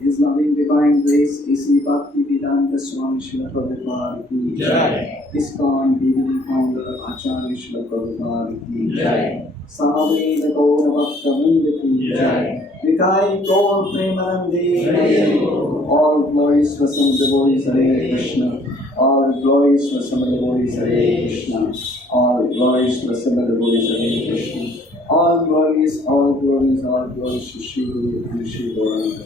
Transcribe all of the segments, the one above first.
His loving divine grace is Bhaktivedanta Swami Srila Prabhupada ki Jai. ISKCON DVD founder Acharya Srila Prabhupada ki Jai. Samaveda Gaura Bhakta Vrinda ki Jai. Nitai Gaur Premanande. All glories for some devotees Hare Krishna. All glories for some devotees Hare Krishna. All glories for some devotees Hare Krishna. All glories to Shri Guru and Shri Gauranga.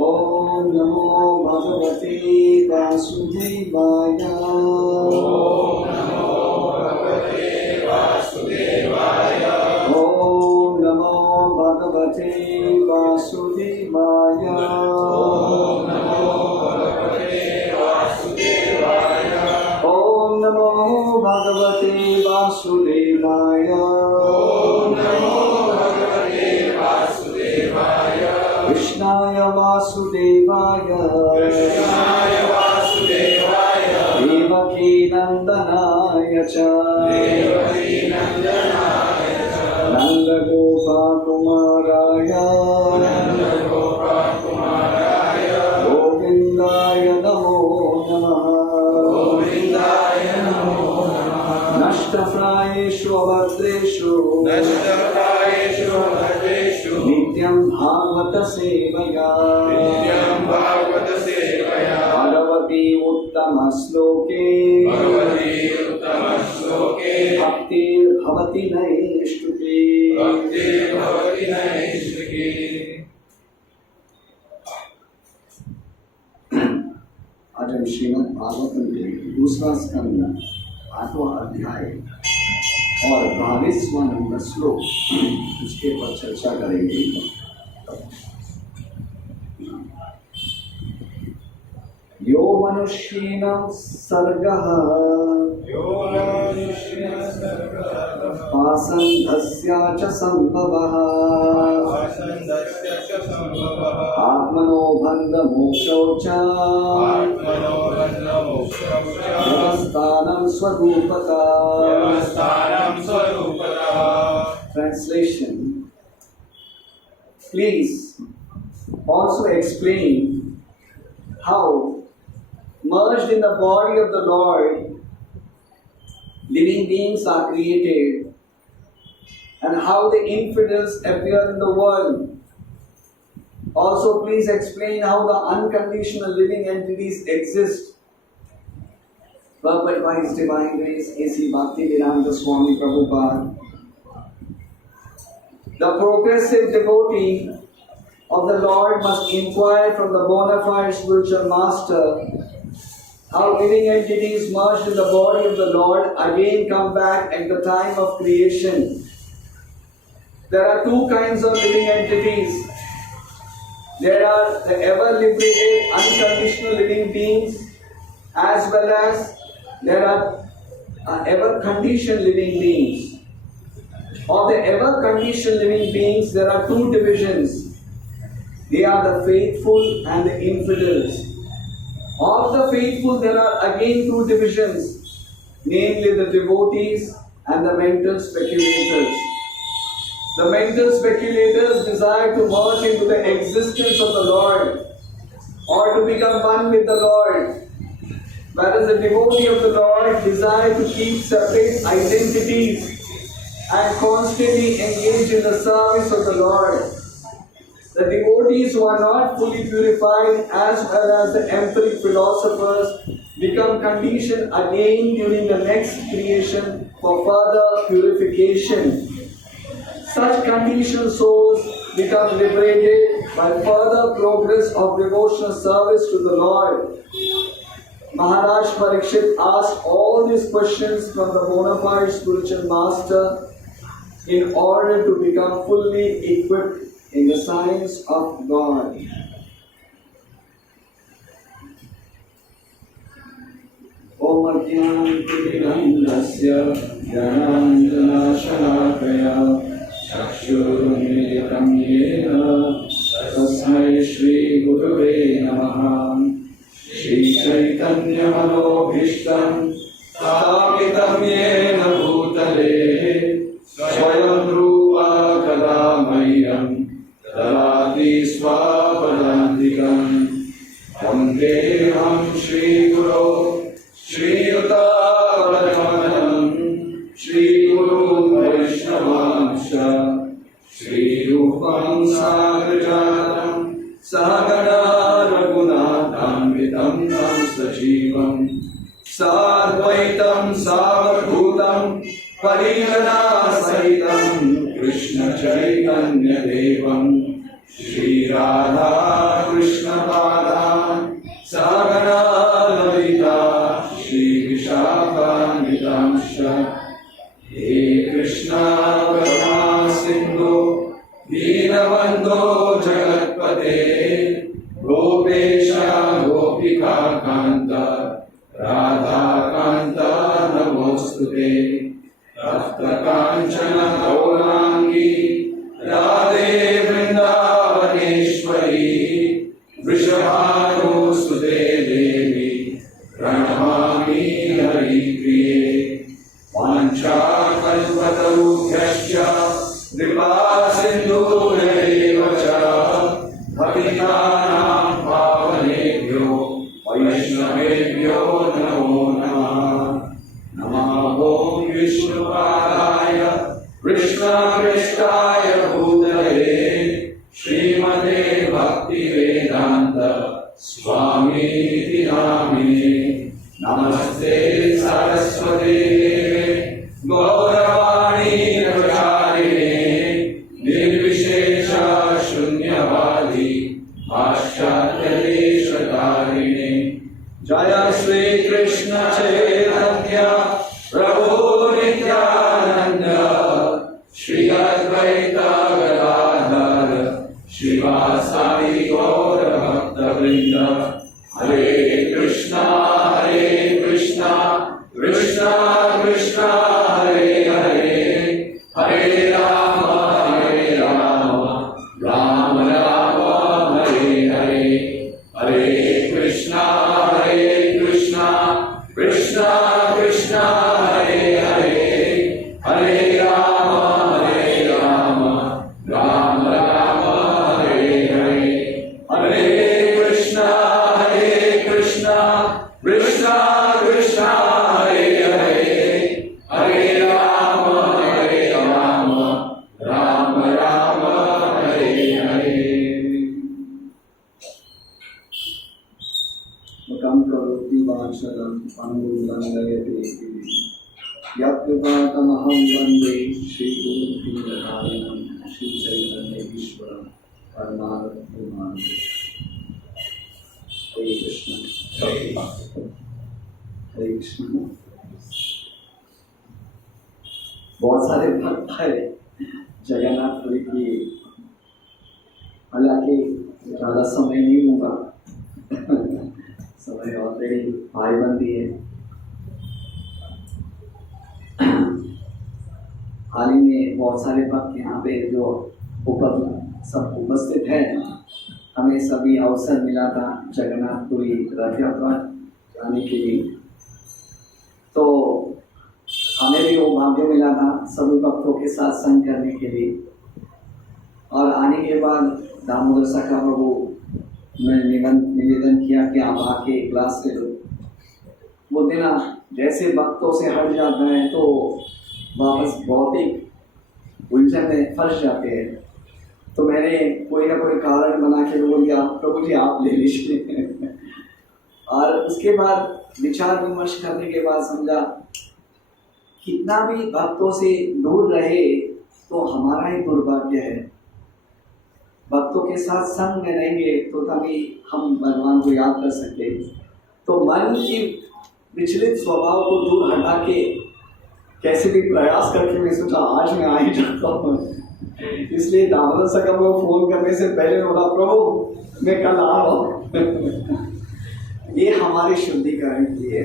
Om Namo Bhagavate Vasudevaya. Om Namo Bhagavate Vasudevaya. Om Namo Bhagavate Vasudevaya. Om Namo Bhagavate Vasudevaya. Om Namo Bhagavate Vasudevaya. Krishnaya Vasudevaya. Krishnaya Vasudevaya. Devaki Nandanaya cha. Devaki Nandanaya cha. Nanda Gopa Kumaraya. Nanda Gopa Kumaraya. Govindaya Namo Namaha. Govindaya Namo Namaha. Nashtafrayeshu Avadreshu. Nashtafrayeshu Bhagavat सेवया भगवती उत्तम श्लोके भक्तिर्भवति नैष्ठिकी। आज हम श्रीमद् भागवतम के दूसरा स्कंद 8वां अध्याय और 22वां number श्लोक उसके पर चर्चा करेंगे। यो मनुष्येण सर्गः पासंधस्य च संभवः आत्मनो बन्धमोक्षौ च व्यवस्थानं स्वरूपतः। Translation. Please also explain how merged in the body of the Lord living beings are created and how the infidels appear in the world. Also please explain how the unconditional living entities exist. Purport by His Divine Grace A.C. Bhaktivedanta Swami Prabhupada. The progressive devotee of the Lord must inquire from the bona fide spiritual master how living entities merged in the body of the Lord again come back at the time of creation. There are two kinds of living entities. There are the ever liberated, unconditional living beings, as well as there are ever conditioned living beings. Of the ever conditioned living beings, there are two divisions. They are the faithful and the infidels. Of the faithful, there are again two divisions, namely the devotees and the mental speculators. The mental speculators desire to merge into the existence of the Lord or to become one with the Lord, whereas the devotee of the Lord desire to keep separate identities and constantly engage in the service of the Lord. The devotees who are not fully purified, as well as the empiric philosophers, become conditioned again during the next creation for further purification. Such conditioned souls become liberated by further progress of devotional service to the Lord. Maharaj Parikshit asked all these questions from the bona fide spiritual master in order to become fully equipped in the science of God. Om Ajnanatimirandasya Jnananjanashalakaya Chakshurunmilitam Yena Tasmai Shri Gurave Namaha. Shri Chaitanya Manobhishtam Sthapitam Yena Bhutale Swayam Rupa Kadamayyam Dalati Swapadantikam Vandeham Shri Guru Shri Yuta Vadamanam Shri Guru Vaishnavansha Shri Rupam Sagrajatam Sahagana Raghunatham Vitam Tam Sajivam Sadvaitam Savarbhutam Parigana Sahitam Krishna Chaitanya Devam Shri Radha Krishna Padam Sagana Lalita Shri Vishakanitamsha He Krishna Karma Sindhu Deenabandho Jagatpate Gopesha Gopika Kanta Radha Kanta Namostute Rafta Kanchana Gaurangi Radhe Vrindavaneshwari Vrishabhanusute Devi Pranamami Hari Priye Vancha Kalpatarubhyascha Kripa Sindhu Vacha Bhavitanam Pavanebhyo Vaishnavebhyo Namo Namah. Namo Vishnupadaya Krishna Krishnaya Bhutale Srimad अद्वैत गदाधर शिवासादि गौर भक्तवृंद। हरे कृष्णा कृष्णा कृष्णा हरे हरे, हरे राम राम राम हरे हरे। हरे कृष्णा कृष्णा कृष्णा कृष्णा हरे हरे, हरे राम राम राम हरे हरे। हरे कृष्णा कृष्णा कृष्णा कृष्णा हरे हरे, हरे राम राम राम हरे हरे। मुखं करोति वाचालं पङ्गुं लङ्घयते यत्कृपातमहं वन्दे श्रीगुरुं दीननारायणं श्रीचैतन्येश्वरं परमानन्दं। हरे कृष्ण हरे कृष्ण। बहुत सारे भक्त है जगन्नाथपुरी की, हालांकि ज़्यादा समय नहीं होगा, समय ऑलरेडी भाईबंदी है। हाल ही में बहुत सारे भक्त यहाँ पे जो सब उपस्थित हैं, हमें सभी अवसर मिला था जगन्नाथपुरी रथ यात्रा जाने के लिए, तो हमें भी वो भाग्य मिला था सभी भक्तों के साथ संग करने के लिए। और आने के बाद दामोदर सखा प्रभु ने निवेदन किया कि आप आके क्लास करो। वो दिन जैसे भक्तों से हट जाता है तो वापस बहुत ही उलझन में फंस जाते हैं, तो मैंने कोई ना कोई कारण बना के बोल दिया प्रभु जी आप ले लीजिए। और उसके बाद विचार विमर्श करने के बाद समझा कितना भी भक्तों से दूर रहे तो हमारा ही दुर्भाग्य है। भक्तों के साथ संग में रहेंगे तो तभी हम भगवान को याद कर सकते। तो मन की विचलित स्वभाव को दूर हटा के कैसे भी प्रयास करके मैं सोचा आज मैं आ ही जाता हूँ। इसलिए दामोदर सखा को फोन करने से पहले बोला प्रभु मैं कल आ रहा हूँ। ये हमारी शुद्धिकरण की है।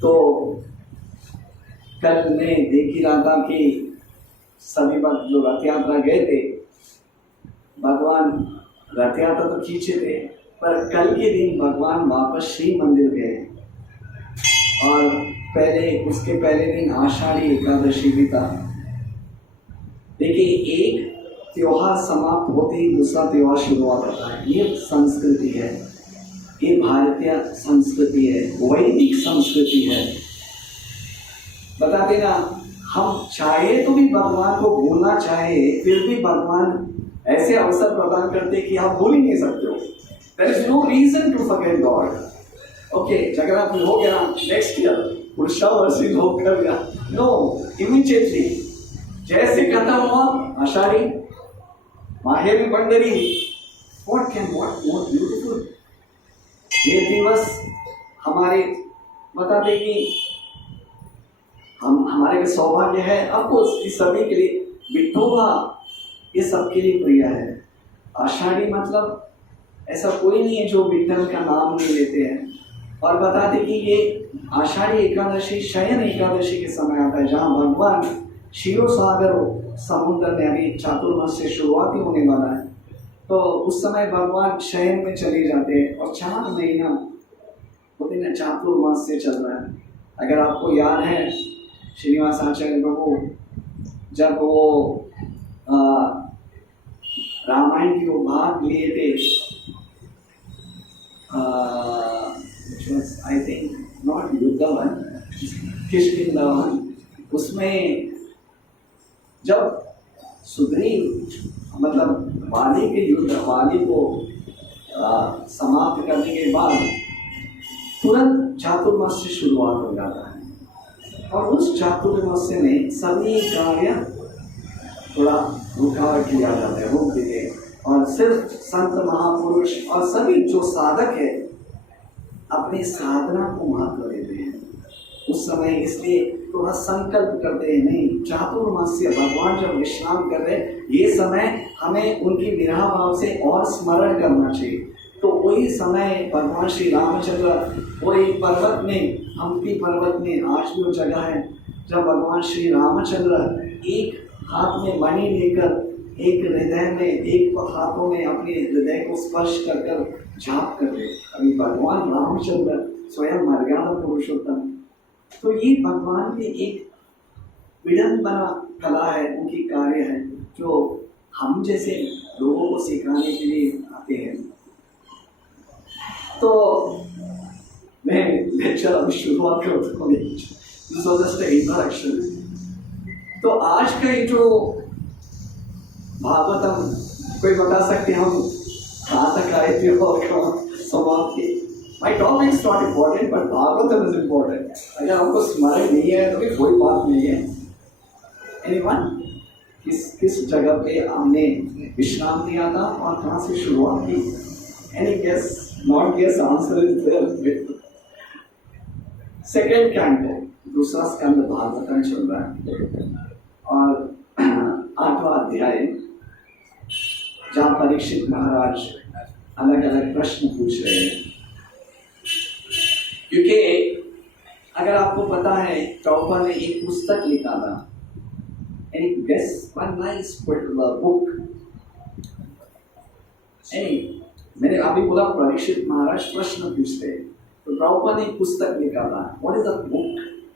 तो कल मैं देख ही रहा था कि सभी भक्त जो रथ यात्रा गए थे, भगवान रथ यात्रा तो खींचे थे, पर कल के दिन भगवान वापस श्री मंदिर गए। और उसके पहले दिन आषाढ़ी एकादशी भी था। देखिए एक त्योहार समाप्त होते ही दूसरा त्योहार शुरुआत होता है। ये संस्कृति है, ये भारतीय संस्कृति है, वैदिक संस्कृति है। बताते ना, हम चाहे तो भी भगवान को भूलना चाहे, फिर भी भगवान ऐसे अवसर प्रदान करते कि आप भूल ही नहीं सकते हो। There is no reason to forget God. Okay, Jagannath हो गया नेक्स्ट ईयर, उड़ीसा वर्षी हो कर गया। नो, इमीडिएटली जैसे खत्म हुआ आषाढ़ी माहेरी पंडरी, what more beautiful। ये दिवस हमारे बताते कि हमारे लिए सौभाग्य है। आपको इस सभी के लिए विठोबा ये सबके लिए प्रिय है। आषाढ़ी मतलब ऐसा कोई नहीं है जो विठल का नाम नहीं लेते हैं। और बताते कि ये आषाढ़ी एकादशी शयन एकादशी के समय आता है, जहाँ भगवान क्षीर सागर समुद्र में अभी चातुर्मास से शुरुआत ही होने वाला है। तो उस समय भगवान शयन में चले जाते हैं और 4 महीना होते हैं चातुर्मास से चल रहा है। अगर आपको याद है श्रीनिवास आचार्य प्रभु जब वो रामायण की वो भाग लिए थे, आई थिंक नॉट युद्धवन, किष्किंधा, उसमें जब सुग्रीव मतलब वाली के युद्ध, वाली को समाप्त करने के बाद तुरंत चातुर्मास से शुरुआत हो जाता है। और उस चातुर्मास में सभी कार्य थोड़ा रुकावट किया जाता है, रोक दिए, और सिर्फ संत महापुरुष और सभी जो साधक है अपनी साधना को महत्व देते हैं उस समय। इसलिए थोड़ा संकल्प करते हैं, नहीं चातुर्मास्य भगवान जब विश्राम कर रहे हैं, ये समय हमें उनकी विरह भाव से और स्मरण करना चाहिए। तो वही समय भगवान श्री रामचंद्र वही पर्वत में, हम्पी पर्वत में आज भी वो जगह है जब भगवान श्री रामचंद्र एक हाथ में मणि लेकर, एक हृदय में, एक हाथों में अपने हृदय को स्पर्श कर कर जाप कर रहे। अभी भगवान रामचंद्र स्वयं मर्यादा पुरुषोत्तम, तो ये भगवान की एक विडंबना कला है, उनकी कार्य है जो हम जैसे लोगों को सिखाने के लिए आते हैं। तो मैं लेक्चर अभी शुरुआत करता हूँ, दिस वाज जस्ट इंट्रोडक्शन। तो आज का ये जो भागवतम, कोई बता सकते हम कहाँ तक आए थे और कहाँ समाप्त किए? My topic is not important but Bhagavatam is important. अगर हमको स्मरण नहीं है तो भी कोई बात नहीं है। एनीवन, किस जगह पे हमने विश्राम लिया था और कहाँ से शुरुआत की? Any guess? Not guess, answer is there. Second canto, दूसरा स्कंद भागवतम चल रहा है और 8वां अध्याय, जहाँ परीक्षित महाराज अलग अलग प्रश्न पूछ रहे हैं। क्योंकि अगर आपको पता है, प्रभुपाद ने एक पुस्तक लिखा था, एक guess one nice particular book. मैंने अभी बोला परीक्षित महाराज प्रश्न पूछते हैं, तो प्रभुपाद ने एक पुस्तक लिखा था। What is the book?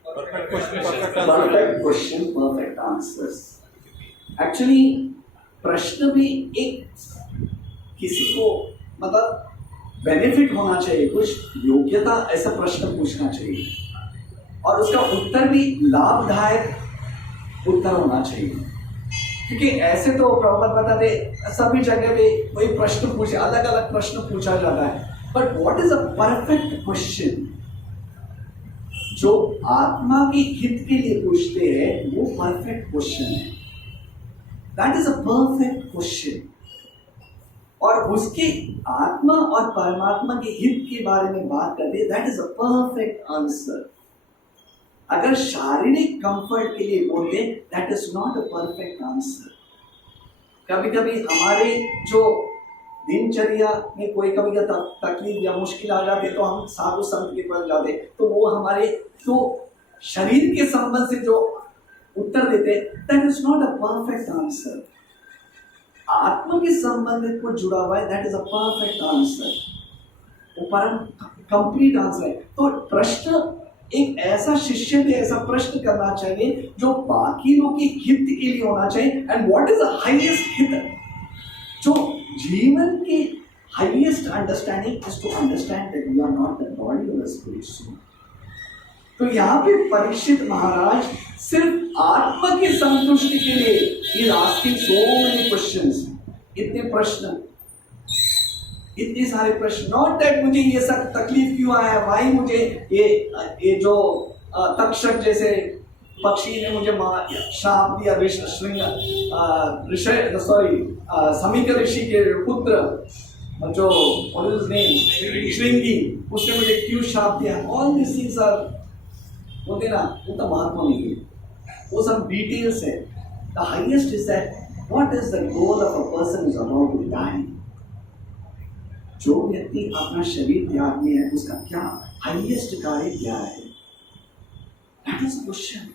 Perfect question, perfect answers. Actually प्रश्न भी एक किसी को मतलब बेनिफिट होना चाहिए, कुछ योग्यता, ऐसा प्रश्न पूछना चाहिए और उसका उत्तर भी लाभदायक उत्तर होना चाहिए। क्योंकि ऐसे तो प्रभुपाद बताते सभी जगह पे वही प्रश्न पूछे, अलग अलग प्रश्न पूछा जाता है, but what is a perfect question? जो आत्मा के हित के लिए पूछते हैं वो परफेक्ट क्वेश्चन है। That is a perfect question. और उसके आत्मा और परमात्मा के हित के बारे में बात करते हैं, that is a perfect answer. अगर शारीरिक कंफर्ट के लिए बोलते, that is not a perfect answer. कभी कभी हमारे जो दिनचर्या में कोई कभी तकलीफ या मुश्किल आ जाते तो हम साधु संत के पास जाते, तो वो हमारे तो शरीर के संबंध से जो उत्तर देते, that is not a perfect answer. आत्मा के संबंधित को जुड़ा हुआ है, that is a perfect answer, वो परम कंप्लीट आंसर है। तो प्रश्न, एक ऐसा शिष्य भी ऐसा प्रश्न करना चाहिए जो बाकी लोग के हित के लिए होना चाहिए। And what is the highest हित? जो जीवन के highest understanding is to understand that you are not the body of the spirit. तो यहाँ पे परीक्षित महाराज सिर्फ आत्मा की संतुष्टि के लिए is asking so many questions, इतने प्रश्न, इतने सारे प्रश्न। नॉट दैट मुझे ये सब तकलीफ क्यों आया, भाई मुझे ये जो तक्षक जैसे पक्षी ने मुझे शाप दिया, समीक ऋषि के पुत्र जो श्रृंगी, उसने मुझे क्यों शाप दिया। ऑल दिस थिंग्स आर, बोलते ना, वो तो महत्व नहीं है, वो सब डिटेल्स है। The highest is that what is the goal of a person is about to die. जो व्यक्ति अपना शरीर त्याग में है, उसका क्या हाईएस्ट कार्य क्या है? That is question.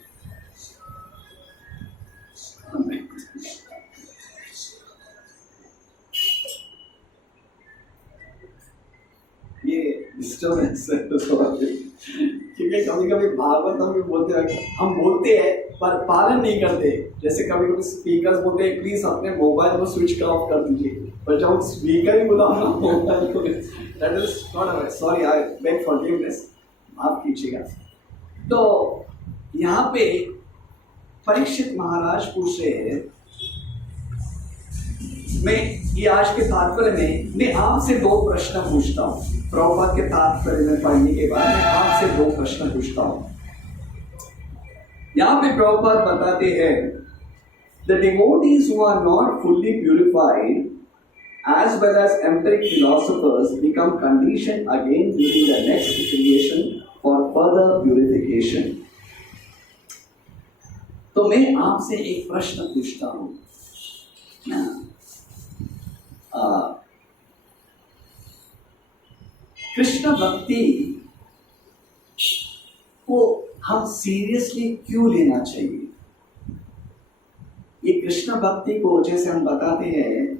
ये डिस्टर्बेंस है क्योंकि कभी कभी भागवत हम भी बोलते हैं, हम बोलते हैं पर पालन नहीं करते। जैसे कभी कभी स्पीकर्स बोलते हैं प्लीज अपने मोबाइल को स्विच ऑफ कर दीजिए, पर जब स्पीकर ही बोला ना मोबाइल को, that is not, sorry, I beg forgiveness, माफ कीजिएगा। तो यहाँ पे परीक्षित महाराज पूछ रहे हैं, मैं ये आज के तात्पर्य में मैं आपसे 2 प्रश्न पूछता हूँ। प्रभुपाद के तात्पर्य में पढ़ने के बाद मैं आपसे 2 प्रश्न पूछता हूँ। यहाँ पे प्रभुपाद बताते हैं, the devotees who are not fully purified as well as empiric philosophers become conditioned again during the next creation for further purification. तो मैं आपसे एक प्रश्न पूछता हूं, कृष्ण भक्ति को हम सीरियसली क्यों लेना चाहिए? ये कृष्ण भक्ति को जैसे हम बताते हैं,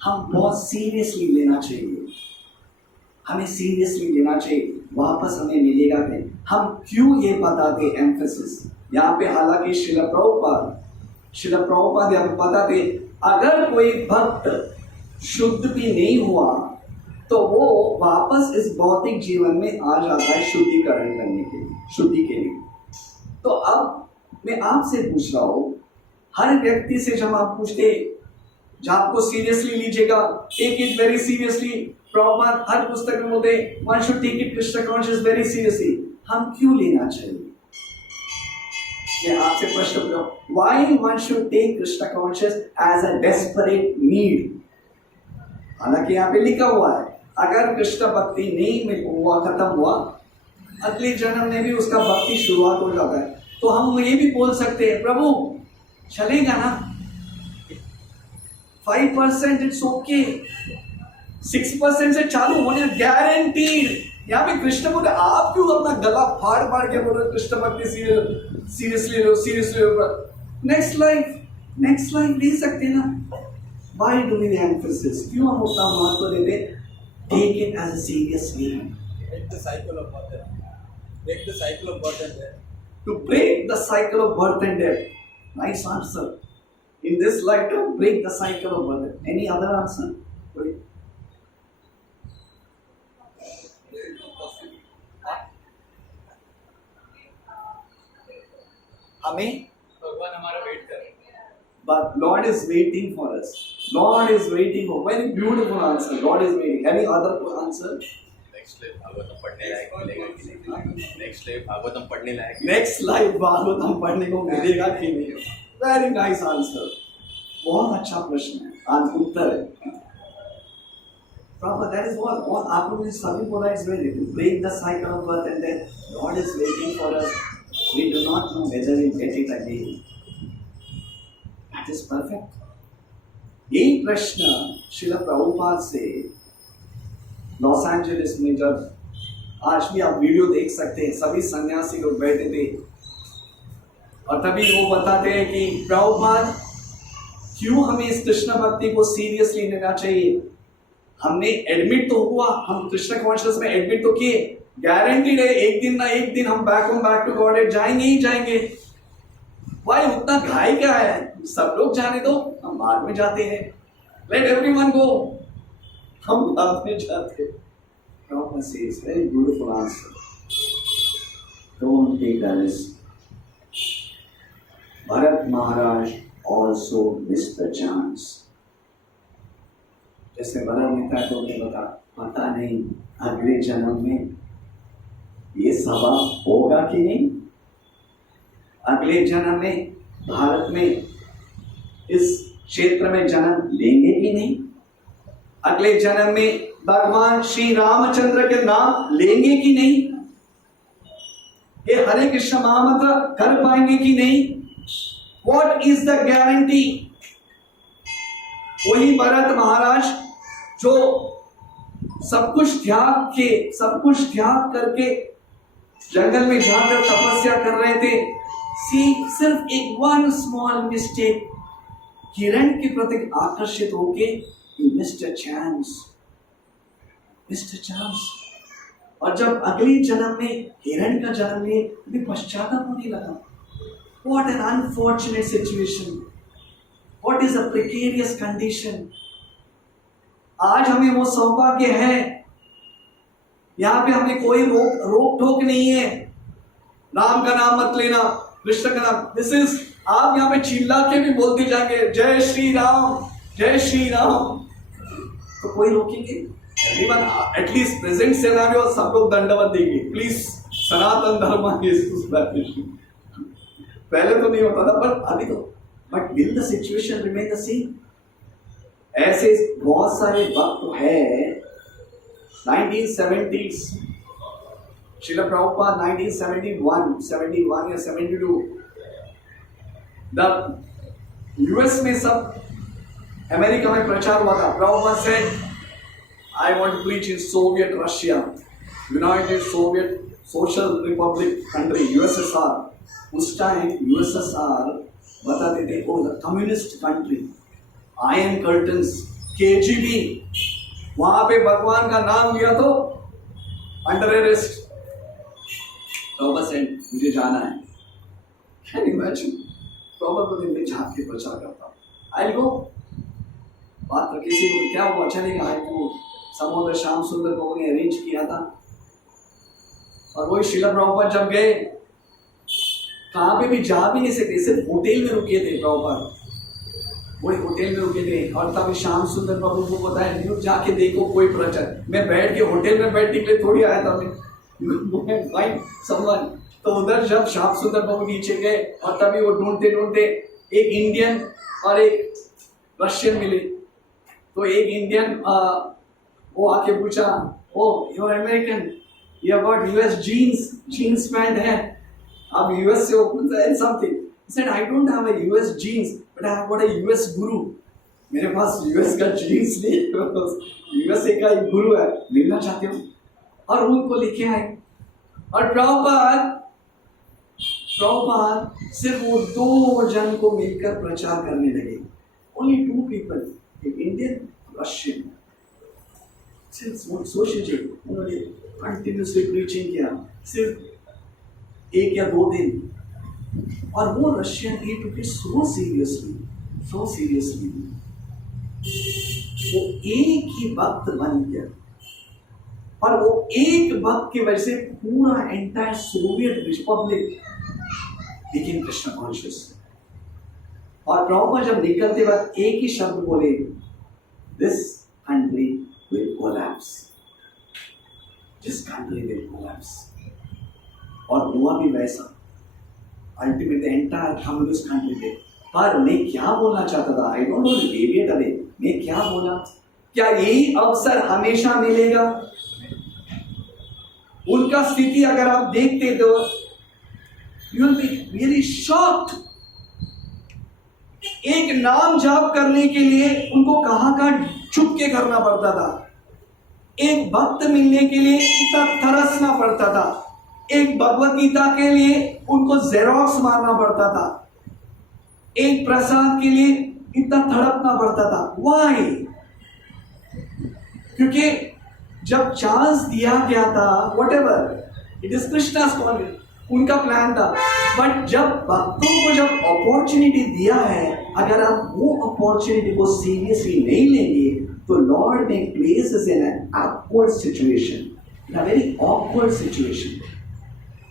हम बहुत सीरियसली लेना चाहिए, हमें सीरियसली लेना चाहिए, वापस हमें मिलेगा नहीं। हम क्यों ये बताते एम्फेसिस यहाँ पे? हालांकि शिल प्रभुपाद हम बताते, अगर कोई भक्त शुद्ध भी नहीं हुआ तो वो वापस इस भौतिक जीवन में आ जाता है शुद्धिकरण करने के लिए, शुद्धि के लिए। तो अब मैं आपसे पूछ रहा हूं, हर व्यक्ति से जब आप पूछते, जब आपको सीरियसली लीजिएगा, take it very seriously, proper हर पुस्तक में बोलते one should take it Krishna conscious very seriously. हम क्यों लेना चाहिए? मैं आपसे प्रश्न पूछ रहा हूं, why one should take Krishna conscious as a desperate need? हालांकि यहाँ पे लिखा हुआ है, अगर कृष्ण भक्ति नहीं में हुआ, खत्म हुआ, अगले जन्म में भी उसका भक्ति शुरुआत हो जाता है। तो हम ये भी बोल सकते हैं, प्रभु चलेगा ना, 5% इट्स ओके, 6% से चालू होने गारंटीड। यहाँ पे कृष्ण बोले, आप क्यों अपना गला फाड़ फाड़ के बोल रहे कृष्ण भक्ति सीरियसली लो, सीरियसली लो। नेक्स्ट लाइफ ले सकते ना? Why do we emphasize? क्यों हम उतना महत्व देते? Take it as a seriously. Break the cycle of birth and death. Break the cycle of birth and death. To break the cycle of birth and death. Nice answer. In this life, to break the cycle of birth. Any other answer? हमें भगवान हमारा wait कर रहे हैं। But Lord is waiting for us. Lord is waiting for. Very beautiful answer. Lord is waiting. Any other answer? Next life Bhagavatam पढ़ने लायक मिलेगा कि नहीं? नेक्स्ट लाइफ भागवतम पढ़ने लायक, Next life भागवतम पढ़ने को मिलेगा कि नहीं? Very nice answer. बहुत अच्छा प्रश्न है, उत्तर है। Prabhupada, that is what आप लोगों ने सभी बोला is very to break the cycle of birth and death. Lord is waiting for us. We do not know whether we get it again. That is perfect. यही प्रश्न श्रील प्रभुपाद से Los Angeles में, जब आज भी आप वीडियो देख सकते हैं, सभी सन्यासी लोग बैठे थे और तभी वो बताते हैं कि प्रभुपाद क्यों हमें इस कृष्ण भक्ति को सीरियसली लेना चाहिए? हमने एडमिट तो हुआ, हम कृष्ण कॉन्शियस में एडमिट तो किए, गारंटीड है एक दिन ना एक दिन हम बैक टू गॉड जाएंगे ही जाएंगे। भाई उतना घाई क्या है? सब लोग जाने दो, हम बाद में जाते हैं। लेट एवरीवन गो, हम बाद में जाते हैं। Prabhupada says, very beautiful answer. Don't take a risk. Bharat Maharaj also missed the chance. जैसे भरत नेता को पता नहीं अगले जन्म में ये सभा होगा कि नहीं, अगले जन्म में भारत में इस क्षेत्र में जन्म लेंगे कि नहीं, अगले जन्म में भगवान श्री रामचंद्र के नाम लेंगे कि नहीं, ये हरे कृष्ण महामंत्र कर पाएंगे कि नहीं? What is the guarantee? वही भरत महाराज जो सब कुछ त्याग करके जंगल में जाकर तपस्या कर रहे थे, सिर्फ एक वन स्मॉल मिस्टेक, हिरण के प्रति आकर्षित होके मिस्टर चांस, और जब अगले जन्म में हिरण का जन्म लिए भी पश्चाताप होने लगा। What an unfortunate situation! What is a precarious condition! आज हमें वो सौभाग्य है, यहाँ पे हमें कोई रोक टोक नहीं है। राम का नाम मत लेना, कृष्ण का नाम, दिस इज, आप यहाँ पे चिल्ला के भी बोलते जाएंगे जय श्री राम जय श्री राम, तो कोई रोकेंगे? इवन एटलीस्ट प्रेजेंट सिनेरियो सब लोग दंडवत देंगे, प्लीज सनातन धर्म पहले तो नहीं होता था, पर अभी तो, but will the situation remain the same? ऐसे बहुत सारे वक्त है। 1970s श्रील प्रभुपाद 1971 या 72 द यूएस में सब अमेरिका में प्रचार हुआ था. Prabhupada said I want to preach in Soviet Russia, United Soviet Social Republic country, USSR. उस टाइम यूएसएसआर बताते थे वो communist country, iron curtains, KGB. वहां पे भगवान का नाम लिया तो अंडर अरेस्ट. मुझे जाना है. Can you imagine? प्रॉब्लम में झांक के प्रचार करता हूँ. आई गो. बात तो किसी को क्या हुआ चलेगा. आई को समुद्र श्याम सुंदर को ने अरेंज किया था. और वही श्रील प्रभुपाद जब गए कहाँ पे भी जा भी नहीं सकते, सिर्फ होटल में रुके थे प्रभुपाद. वही होटल में रुके थे. और तभी श्याम सुंदर प्रभु को बताया न्यूज जाके देखो कोई प्रचार. मैं बैठ के होटल में बैठने के लिए थोड़ी आया था मैं समवन. तो उधर जब श्याम सुंदर प्रभु नीचे गए और तभी वो ढूंढते ढूंढते एक इंडियन और एक रशियन मिले. तो एक इंडियन वो आके पूछा, oh you are American, you have got US jeans pant है, आप यूएस से हो something. Said I don't have a US jeans but I have got a US guru. मेरे पास यूएस का जीन्स नहीं, यूएसए का एक गुरु है, मिलना चाहते हो. और उनको लेके आए. और प्रभुपाद सिर्फ वो 2 जन को मिलकर प्रचार करने लगे. ओनली 2 पीपल, एक इंडियन, रशियन. सिर्फ सोचिए उन्होंने कंटिन्यूसली प्रीचिंग किया सिर्फ 1 या 2 दिन. और वो Russian he took it so seriously. वो एक ही भक्त बन गया. और वो एक भक्त की वजह से पूरा एंटायर सोवियत रिपब्लिक लेकिन कृष्ण कॉन्शियस. और प्रभुपाद जब निकलते वक्त एक ही शब्द बोले, this country will collapse, this country will collapse. और हुआ भी वैसा. अल्टीमेट एंटायर कम्युनिस्ट कंट्री पे. पर मैं क्या बोलना चाहता था, I don't know deviate away. मैं क्या बोला, क्या यही अवसर हमेशा मिलेगा? उनका स्थिति अगर आप देखते तो you will be really shocked. एक नाम जाप करने के लिए उनको कहां छुप के करना पड़ता था. एक भक्त मिलने के लिए इतना तरसना पड़ता था. एक भगवत गीता के लिए उनको जेरोक्स मारना पड़ता था. एक प्रसाद के लिए इतना तड़पना पड़ता था. व्हाई? क्योंकि जब चांस दिया गया था, whatever it is Krishna's call, उनका प्लान था. बट जब भक्तों को जब अपॉर्चुनिटी दिया है, अगर आप वो अपॉर्चुनिटी को सीरियसली नहीं लेंगे तो लॉर्ड ने places in an awkward situation, in a very awkward situation.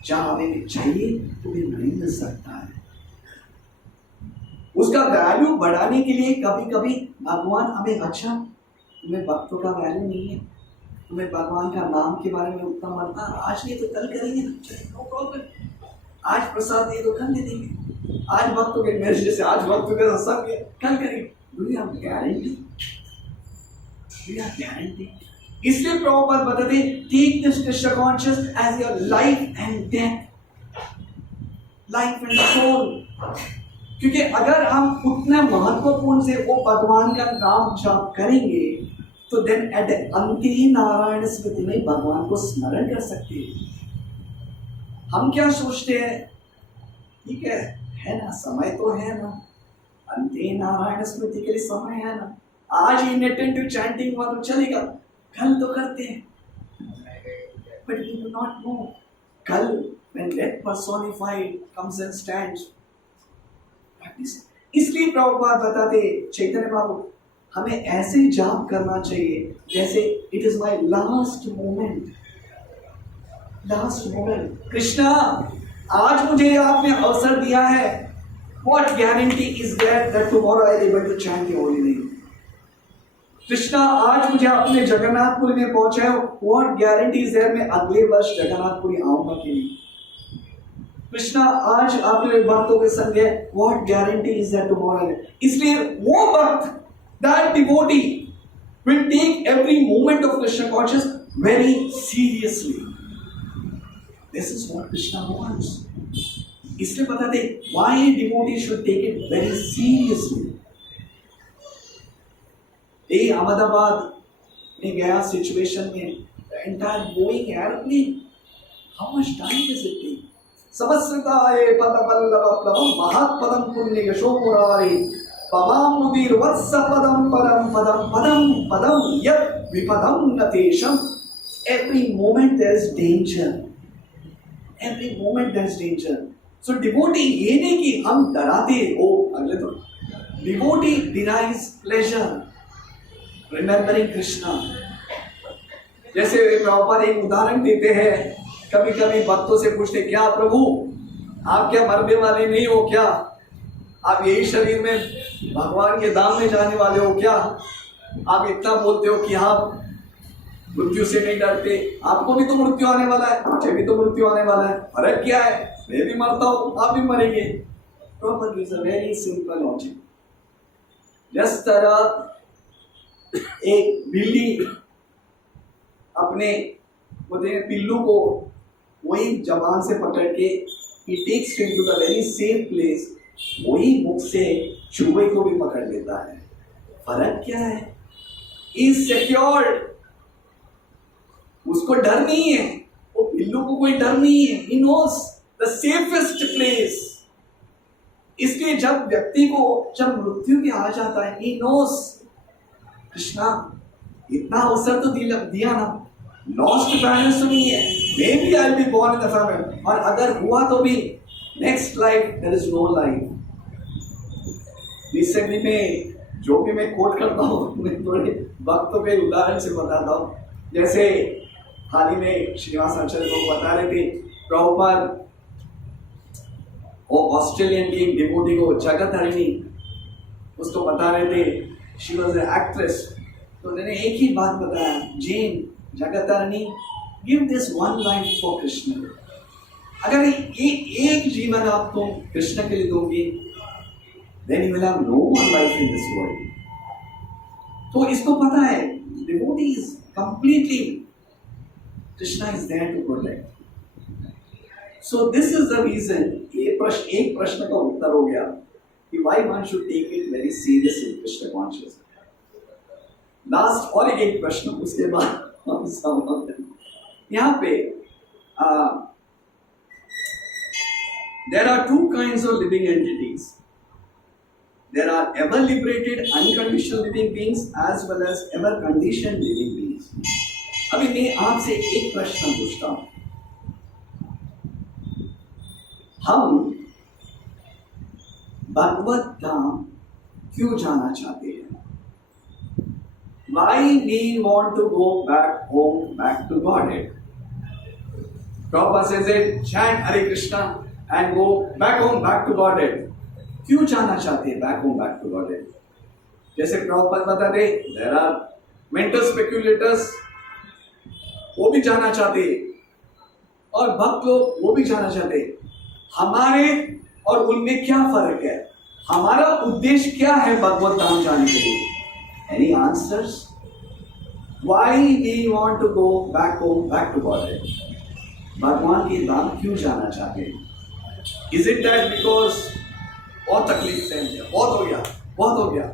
जहां हमें चाहिए तो भी नहीं मिल सकता है. उसका वैल्यू बढ़ाने के लिए कभी कभी भगवान हमें, अच्छा तुम्हें भक्तों का वैल्यू नहीं है, तुम्हें भगवान का नाम के बारे में उतना मानता, आज नहीं तो कल करेंगे, नो प्रॉब्लम. आज प्रसाद दे तो कल दे देंगे. आज भक्तों के मैसेज जैसे आज भक्तों के सब कल करेंगे. Do you have guarantee? इसलिए प्रभुपाद बताते take this Krishna conscious as your life and death, life and soul. क्योंकि अगर हम उतना महत्वपूर्ण से वो भगवान का नाम जाप करेंगे तो देन एट अंत ही नारायण स्मृति में भगवान को स्मरण कर सकते हैं. हम क्या सोचते हैं, ठीक है ना, समय तो है ना, अंत ही नारायण स्मृति के लिए समय है ना, आज इनअटेंटिव चैंटिंग हुआ तो चलेगा, कल तो करते हैं. But we do not know कल when death personified comes and stands. इसलिए प्रभुपाद बताते चैतन्य बाबू हमें ऐसे जाप करना चाहिए जैसे it is my last moment. Krishna, आज मुझे आपने अवसर दिया है. What guarantee is that tomorrow I able to chant your holy name. Krishna, आज मुझे अपने जगन्नाथपुरी में पहुंचाए. व्हाट गारंटी इज देयर मैं अगले वर्ष जगन्नाथपुरी आऊंगा कि नहीं. कृष्णा, आज आपने भक्तों के संग है. What guarantee is that tomorrow. इसलिए वो भक्त, that devotee will take every moment of Krishna consciousness very seriously. This is what Krishna wants. इसलिए बता दे why devotee should take it very seriously. ये अहमदाबाद में गया सिचुएशन में entire Boeing airplane, how much time is it take? समस्ताये पद वल्लभ प्लवम महत्पदम पुण्य यशो मुरारी पवामुदीर वत्स पदम परम पदम पदम पदम यत् विपदम नतेशम। Every moment there is danger. Every moment there is danger. So devotee ये नहीं कि हम डराते हो अगले तो devotee denies pleasure remembering Krishna। जैसे प्रभुपाद एक उदाहरण देते हैं, कभी कभी भक्तों से पूछते क्या प्रभु आप क्या मरने वाले नहीं हो क्या? आप यही शरीर में भगवान के धाम में जाने वाले हो क्या? आप इतना बोलते हो कि आप मृत्यु से नहीं डरते, आपको भी तो मृत्यु आने वाला है, मुझे भी तो मृत्यु आने वाला है, फर्क क्या है? मैं भी मरता हूं, आप भी मरेंगे। Proper is a very simple logic. जिस तरह एक बिल्ली अपने पिल्लू को वही जबान से पकड़ के he takes him to the very same place, वही मुख से चूहे को भी पकड़ लेता है। फर्क क्या है? Is secured, उसको डर नहीं है, वो पिल्लू को कोई डर नहीं है। He knows the safest place। इसलिए जब व्यक्ति को जब मृत्यु भी आ जाता है, he knows कृष्णा इतना अवसर तो दिया ना, लॉस्ट बैलेंस तो नहीं है, maybe I be born in the family, और अगर हुआ तो भी next life there is no life. Recently में जो भी मैं कोट करता हूँ मैं थोड़े भक्तों के उदाहरण से बताता हूँ। जैसे हाल ही में श्रीनिवास आचार्य को बता रहे थे, प्रभुपाद वो ऑस्ट्रेलियन की एक डिवोटी को जगत हरिणी उसको बता रहे थे, शी वॉज एन एक्ट्रेस। तो उन्होंने एक ही बात बताया, जेन जगतारणी give this one life for Krishna. अगर एक जीवन आपको कृष्ण के लिए दोगे, then you will have no one life in this world। तो इसको पता है, devotees completely Krishna is there to protect। So this is the reason, एक प्रश्न का उत्तर हो गया कि why one should take it very seriously Krishna consciousness। Last और एक प्रश्न, उसके बाद यहाँ पे there are two kinds of living entities। There are ever liberated unconditional living beings as well as ever conditioned living beings। अभी मैं आपसे एक प्रश्न पूछता हूं, हम भगवत धाम क्यों जाना चाहते हैं? Why we want to go back home, back to Godhead? Prabhupada says it, chant Hare Krishna and go back home, back to Godhead। क्यों जाना चाहते हैं back home, back to Godhead? जैसे प्रभुपाद बताते, there are mental speculators, वो भी जाना चाहते हैं, और भक्त लोग वो भी जाना चाहते हैं। हमारे और उनमें क्या फर्क है? हमारा उद्देश्य क्या है भगवत धाम जाने के लिए? Any answers? Why we want to go back home, back to Godhead? भगवान के धाम क्यों जाना चाहते हैं? Is it that because बहुत तकलीफ से बहुत हो गया?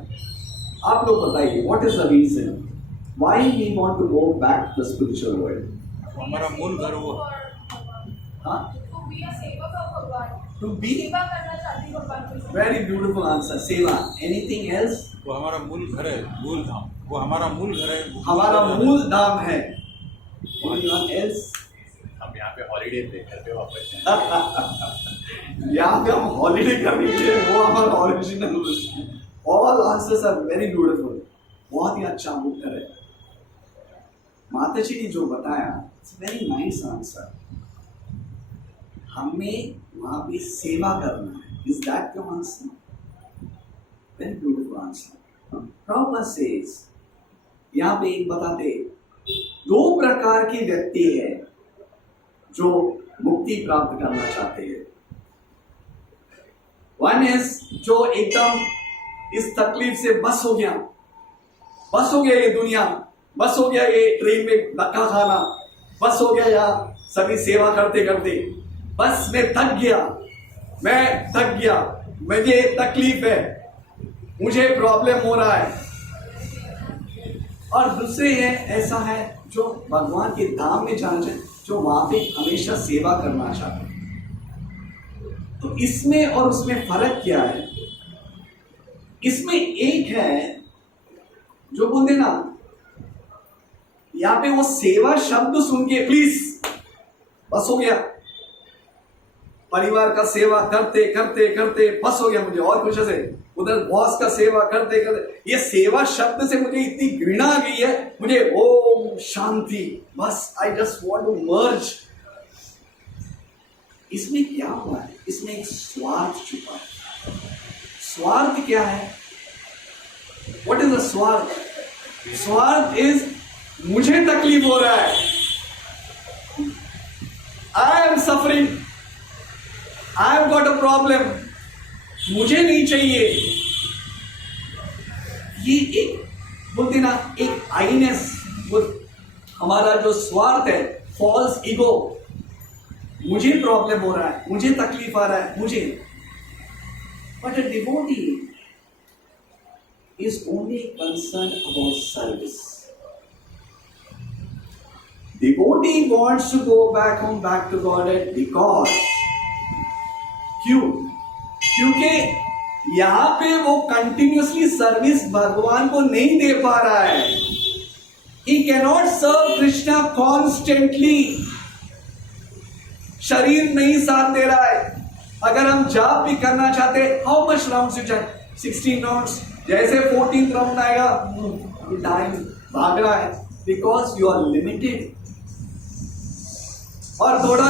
आप लोग बताइए, what is the reason? Why we want to go back to the spiritual world? हमारा मूल घर वो, हाँ? To be सेवा करना चाहती हूँ भगवान की। very beautiful answer। सेवा। Anything else? वो हमारा मूल घर है, मूल धाम, वो हमारा मूल घर है, हमारा मूल धाम है। Anyone else? हम यहाँ पे हॉलीडे पे घर पे वापस जाएंगे। यहाँ पे हम हॉलीडे करने के लिए, वो हमारा original. All answers are very beautiful. बहुत ही अच्छा उत्तर है। माता जी ने जो बताया, इट्स वेरी नाइस आंसर। हमें वहाँ पे सेवा करना है। Is that your answer? Very beautiful answer. Proper says, यहाँ पे एक बताते, दो प्रकार के व्यक्ति है जो मुक्ति प्राप्त करना चाहते हैं। वन इज जो एकदम इस तकलीफ से बस हो गया ये दुनिया, बस हो गया ये ट्रेन में धक्का खाना, बस हो गया यहाँ सभी सेवा करते करते, बस में थक गया, मैं थक गया, मुझे तकलीफ है, मुझे प्रॉब्लम हो रहा है। और दूसरे हैं ऐसा है जो भगवान के धाम में जाना चाहते, जो वहां पे हमेशा सेवा करना चाहते हैं। तो इसमें और उसमें फर्क क्या है? इसमें एक है जो बोलते ना, यहां पे वो सेवा शब्द सुन के प्लीज बस हो गया, परिवार का सेवा करते करते करते बस हो गया मुझे, और कुछ ऐसे उधर बॉस का सेवा करते करते, ये सेवा शब्द से मुझे इतनी घृणा आ गई है, मुझे ओम शांति, बस I just want to merge. इसमें क्या हुआ है? इसमें एक स्वार्थ छुपा है। स्वार्थ क्या है? व्हाट इज द स्वार्थ? स्वार्थ इज मुझे तकलीफ हो रहा है, I am suffering, I have got a problem, मुझे नहीं चाहिए। ये एक बोलते ना, एक आईनेस, हमारा जो स्वार्थ है, फॉल्स ईगो, मुझे प्रॉब्लम हो रहा है, मुझे तकलीफ आ रहा है, मुझे। But a devotee is only concerned about service. Devotee wants to go back home, back to Godhead because क्यों? क्योंकि यहां पे वो कंटिन्यूसली सर्विस भगवान को नहीं दे पा रहा है। He cannot serve Krishna constantly. शरीर नहीं साथ दे रहा है। अगर हम जाप भी करना चाहते, हाउ मच राउंड्स यू चाहिए? 16 राउंड्स। जैसे 14th राउंड आएगा, टाइम भाग रहा है, बिकॉज यू आर लिमिटेड। और थोड़ा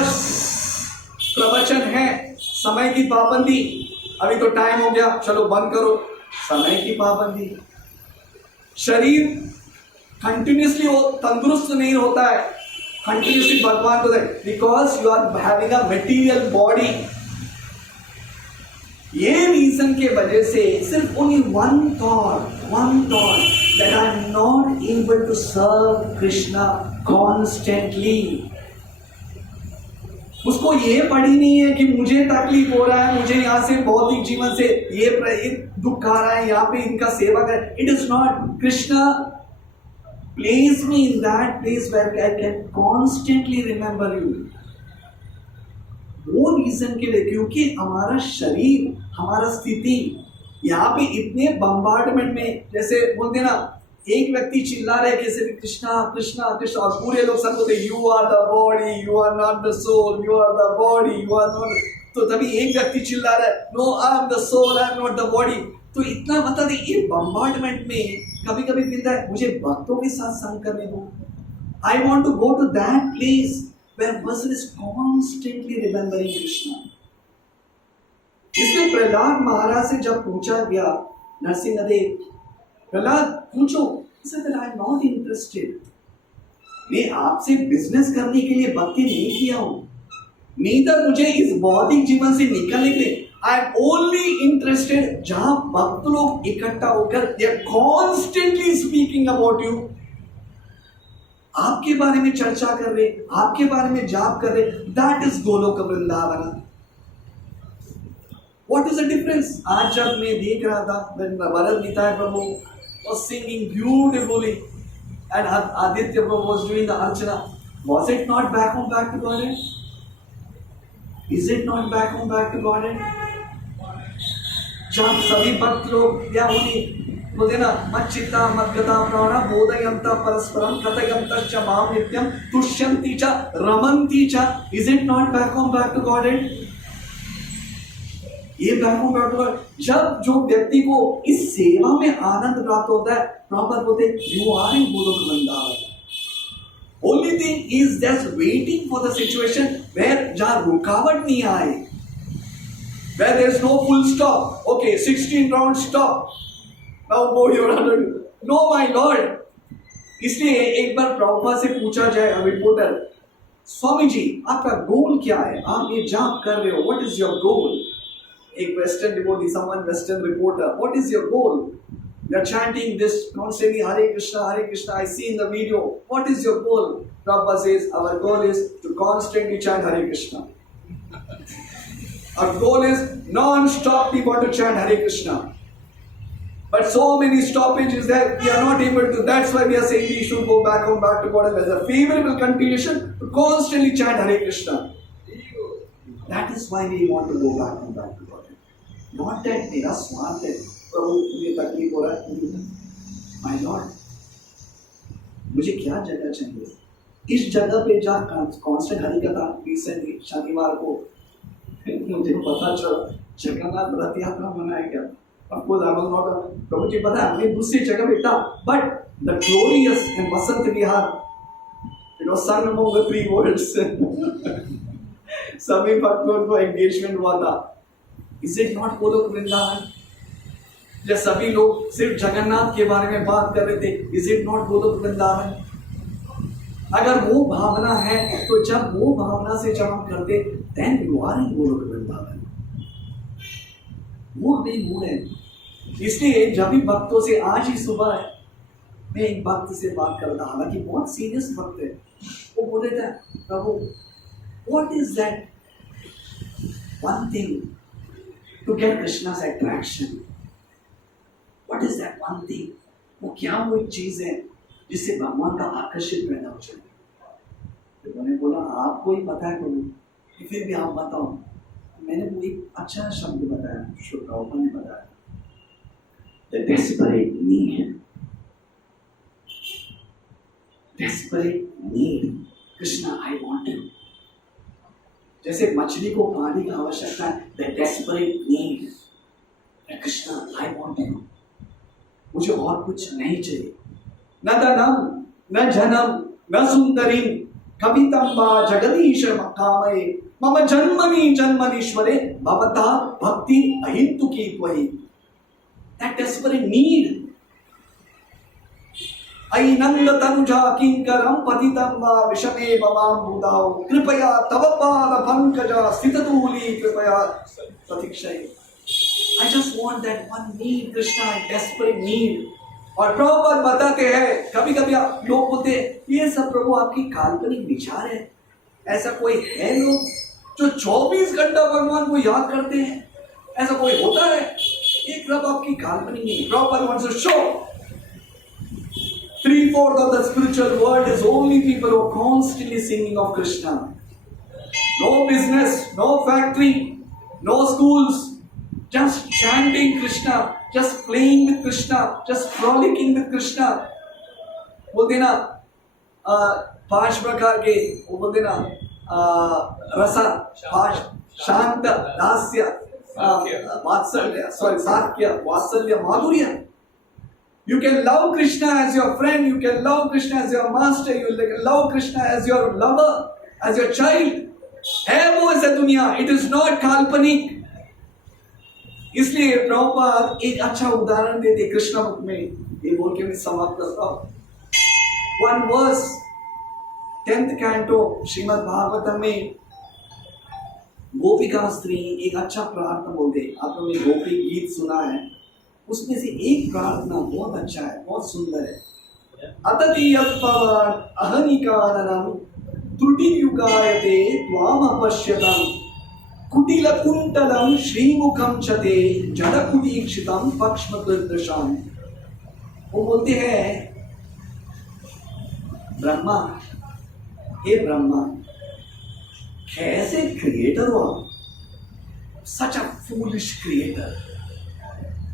प्रवचन है, समय की पाबंदी, अभी तो टाइम हो गया, चलो बंद करो, समय की पाबंदी। शरीर कंटिन्यूसली वो तंदुरुस्त नहीं होता है, कंटिन्यूसली भगवान को दे, because you are having a material body. ये रीजन के वजह से सिर्फ only one thought that I am not able to serve Krishna constantly. उसको ये पड़ी नहीं है कि मुझे तकलीफ हो रहा है, मुझे यहां से भौतिक जीवन से ये दुख आ रहा है, यहां पे इनका सेवा कर। It is not, Krishna place me in that place where I can constantly remember you. वो रीजन के लिए, क्योंकि हमारा शरीर, हमारा स्थिति यहाँ पे इतने बम्बार्डमेंट में, जैसे बोलते ना, एक व्यक्ति चिल्ला रहे कैसे भी कृष्णा कृष्णा कृष्णा, और पूरे लोग सब बोलते you are the body, you are not the soul, you are the body, you are not. तो तभी एक व्यक्ति चिल्ला रहा है no I am the soul, I am not the body. तो इतना मतलब ये बम्बार्डमेंट में कभी कभी मिलता है, मुझे भक्तों के साथ संग करने दो। I want to go to that place where a person is constantly remembering Krishna. इसलिए प्रहलाद महाराज से जब पूछा गया, नरसिंहदेव, प्रहलाद पूछो, he said that I am not interested. मैं आपसे बिजनेस करने के लिए भक्ति नहीं किया हूं, नीदर मुझे इस भौतिक जीवन से निकलने के लिए। आई एम ओनली इंटरेस्टेड जहां भक्त लोग इकट्ठा होकर they are constantly speaking about you, आपके बारे में चर्चा कर रहे, आपके बारे में जाप कर रहे, that is Golok Vrindavan. What is the difference? आज जब मैं देख रहा था, भरत निताय प्रभु was singing beautifully and Aditya Prabhu was doing the archana, was it not back home back to Godhead? Is it not back home back to Godhead? जब सभी भक्त लोग या उन्हीं बोलते ना, मच्चित्ता मद्गता प्राणा बोधयंता परस्परम कथयंता च माम नित्यम तुष्यंती च रमन्ती च। Is it not back home back to godhead? ये back home back to God. जब जो व्यक्ति को इस सेवा में आनंद प्राप्त होता है, प्रॉपर बोलते you are in Goloka Vrindavan. Only thing is just waiting for the situation where जहां रुकावट नहीं आए, where there is no full stop. Okay, 16 rounds stop. Now go your other. No, my Lord. इसलिए एक बार प्रभुपाद से पूछा जाए, रिपोर्टर, स्वामी जी आपका गोल क्या है? आप ये जाप कर रहे हो, what is your goal? एक western devotee, someone western reporter, what is your goal? You are chanting this constantly, Hare Krishna, Hare Krishna. I see in the video. What is your goal? Prabhupada says our goal is to constantly chant Hare Krishna. Our goal is non-stop we want to chant Hare Krishna. But so many stoppages that we are not able to. That's why we are saying we should go back home, back to God as a favorable condition to constantly chant Hare Krishna. That is why we want to go back home, back to God. Not that मेरा स्वार्थ है, प्रभु मुझे तकलीफ हो रहा है, my Lord, मुझे क्या जगह चाहिए? इस जगह पे जा कांस्टेंट हरि कथा रिसेंटली शनिवार को मुझे पता चला जगन्नाथ रथ यात्रा मनाया गया। Of course, I was not a प्रभु जी पता है मैं दूसरी जगह पे था, but the glorious in Vasant Vihar, it was sung among the three worlds. सभी भक्तों को एंगेजमेंट हुआ था। Is it not Golok Vrindavan? जब सभी लोग सिर्फ जगन्नाथ के बारे में बात कर रहे थे, Is it not Golok Vrindavan? अगर वो भावना है तो जब वो भावना से जब हम करते, then you are in Golok Vrindavan. Mood नहीं मूड है। इसलिए जब भी भक्तों से आज ही सुबह मैं एक भक्त से बात कर रहा, हालांकि बहुत सीरियस भक्त है, वो बोले थे प्रभु what is that one thing to get Krishna's attraction? What is that one thing? वो क्या वो एक चीज है जिससे भगवान का आकर्षण पैदा हो जाए? तो मैंने बोला आपको ही पता है प्रभु, फिर भी आप बताओ। मैंने वो एक अच्छा शब्द बताया, श्री प्रभुपाद ने बताया, the desperate need. Desperate need. Krishna, I want you. जैसे मछली को पानी की आवश्यकता है, the desperate need. Krishna, I want you. मुझे और कुछ नहीं चाहिए। न धनम, न जनम, न सुंदरी, कवितम वा जगदीश कामये, मम जन्मनि जन्मनीश्वरे भवता भक्ति अहितुकी त्वयि। That desperate need. ऐनंद तनुजा किंकरम पतितं वा विषमे ममां बुधाओ, कृपया तव पाद पंकजा स्थितधूलि कृपया प्रतीक्षय। I just want that one need, Krishna, desperate need. और प्रभुपाद बताते हैं, कभी कभी लोग बोलते हैं ये सब प्रभु आपकी काल्पनिक विचार है। ऐसा कोई है लोग जो 24 घंटा भगवान को याद करते हैं? ऐसा कोई होता है? एक प्रभु आपकी काल्पनिक नहीं। Prabhupada wants to show 3/4 of the spiritual world is only people who are constantly singing of Krishna. No business, no factory, no schools, just chanting Krishna, just playing with Krishna, just frolicking with Krishna. बोलते ना 5 प्रकार के, वो बोलते ना रसा, 5 शांत, दास्य, वात्सल्य, सात्य, वात्सल्य, माधुर्य. You can love Krishna as your friend, you can love Krishna as your master, you can love Krishna as your lover, as your child. है वो ऐसा दुनिया, it is not काल्पनिक. इसलिए प्रभुपाद एक अच्छा उदाहरण देते कृष्ण बुक में, ये बोल के मैं समाप्त करता हूँ। One verse, 10th canto Shrimad Bhagavatam में गोपिका स्त्री एक अच्छा प्रार्थना बोलते। आप लोगों ने गोपी गीत सुना है, उसमें से एक प्रार्थना बहुत अच्छा है, बहुत सुंदर है। अतति यत्पवान अहनिकाननं त्रुटियुगायते त्वाम अपश्यतं कुटिलकुंटलं श्रीमुखं चते जडकुटीक्षितं पक्ष्मकृदृशं। वो बोलते हैं ब्रह्मा, हे ब्रह्मा, कैसे क्रिएटर हो आप? सच अ फूलिश क्रिएटर।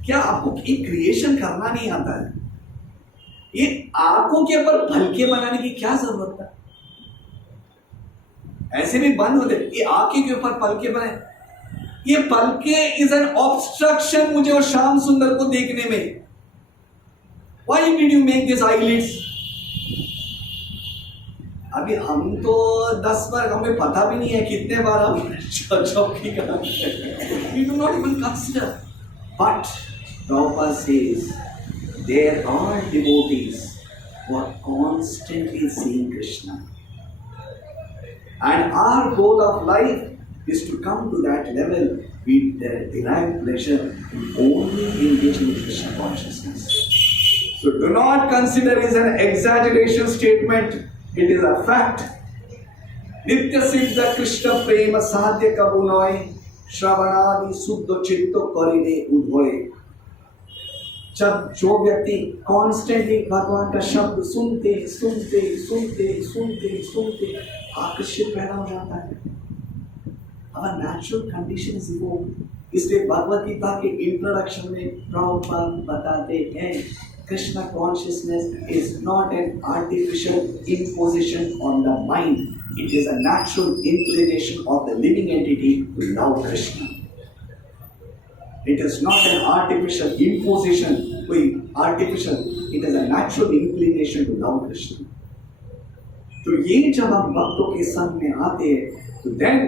क्या आपको एक क्रिएशन करना नहीं आता है? ये आंखों के ऊपर भलके बनाने की क्या जरूरत है? ऐसे भी बंद होते, ये आंखें के ऊपर पलके बने, ये पलके इज एन ऑब्स्ट्रक्शन मुझे और श्याम सुंदर को देखने में। Why did you make these eyelids? अभी हम तो 10 बार, हमें पता भी नहीं है कितने बार हम चौकी करते। We do not even consider. But Prabhupada says there are devotees who are constantly seeing Krishna. And our goal of life is to come to that level. We derive pleasure in only engaging in Krishna consciousness. So do not consider it as an exaggeration statement. It is a fact. Nitya Siddha Krishna Prema Sadhya Kabu Noy. श्रवणादि शुद्ध चित्त करिले उभय। जब जो व्यक्ति constantly भगवान का शब्द सुनते सुनते सुनते सुनते सुनते आकर्षित पैदा हो जाता है। हमारा नेचुरल कंडीशन इज वो। इसलिए भगवद गीता के इंट्रोडक्शन में प्रभुपाद बताते हैं Krishna consciousness is not an artificial imposition on the mind. It is a natural inclination of the living entity to love Krishna. It is not an artificial imposition, कोई artificial. It is a natural inclination to love Krishna. तो ये जब हम भक्तों के संग में आते हैं, तो then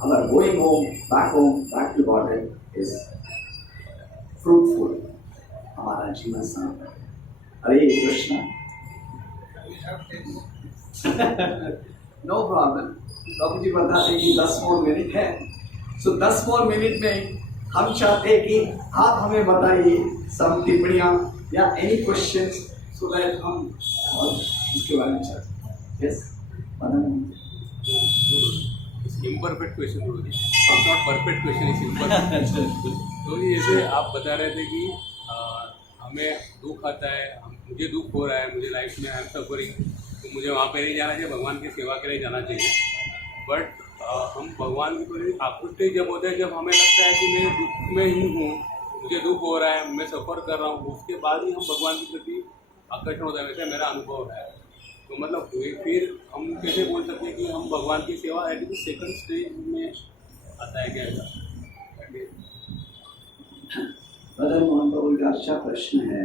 our going home, back to Godhead is fruitful. हमारा जीवन साफ है। हरे कृष्णा। No problem. प्रभु जी बताते हैं कि 10 और मिनट है। सो 10 और मिनट में हम चाहते हैं कि आप हमें बताइए सब टिप्पणियाँ या एनी क्वेश्चंस सो दैट हम और इसके बारे में चर्चा। यस इम्परफेक्ट क्वेश्चन बोलो जी, not perfect question is imperfect. तो जैसे आप बता रहे थे कि हमें दुख आता है, मुझे दुख हो रहा है, मुझे लाइफ में आई एम सफरिंग, तो मुझे वहाँ पे नहीं जाना चाहिए, भगवान की सेवा के लिए जाना चाहिए। बट हम भगवान की प्रति आकृष्ट जब होते हैं, जब हमें लगता है कि मैं दुख में ही हूँ, मुझे दुख हो रहा है, मैं सफ़र कर रहा हूँ, उसके बाद ही हम भगवान के प्रति आकर्षण होता है। वैसे मेरा अनुभव है। तो मतलब फिर हम कैसे बोल सकते हैं कि हम भगवान की सेवा एट द सेकंड स्टेज में आता है क्या ऐसा? ब्रदर मोहन प्रभु का अच्छा प्रश्न है।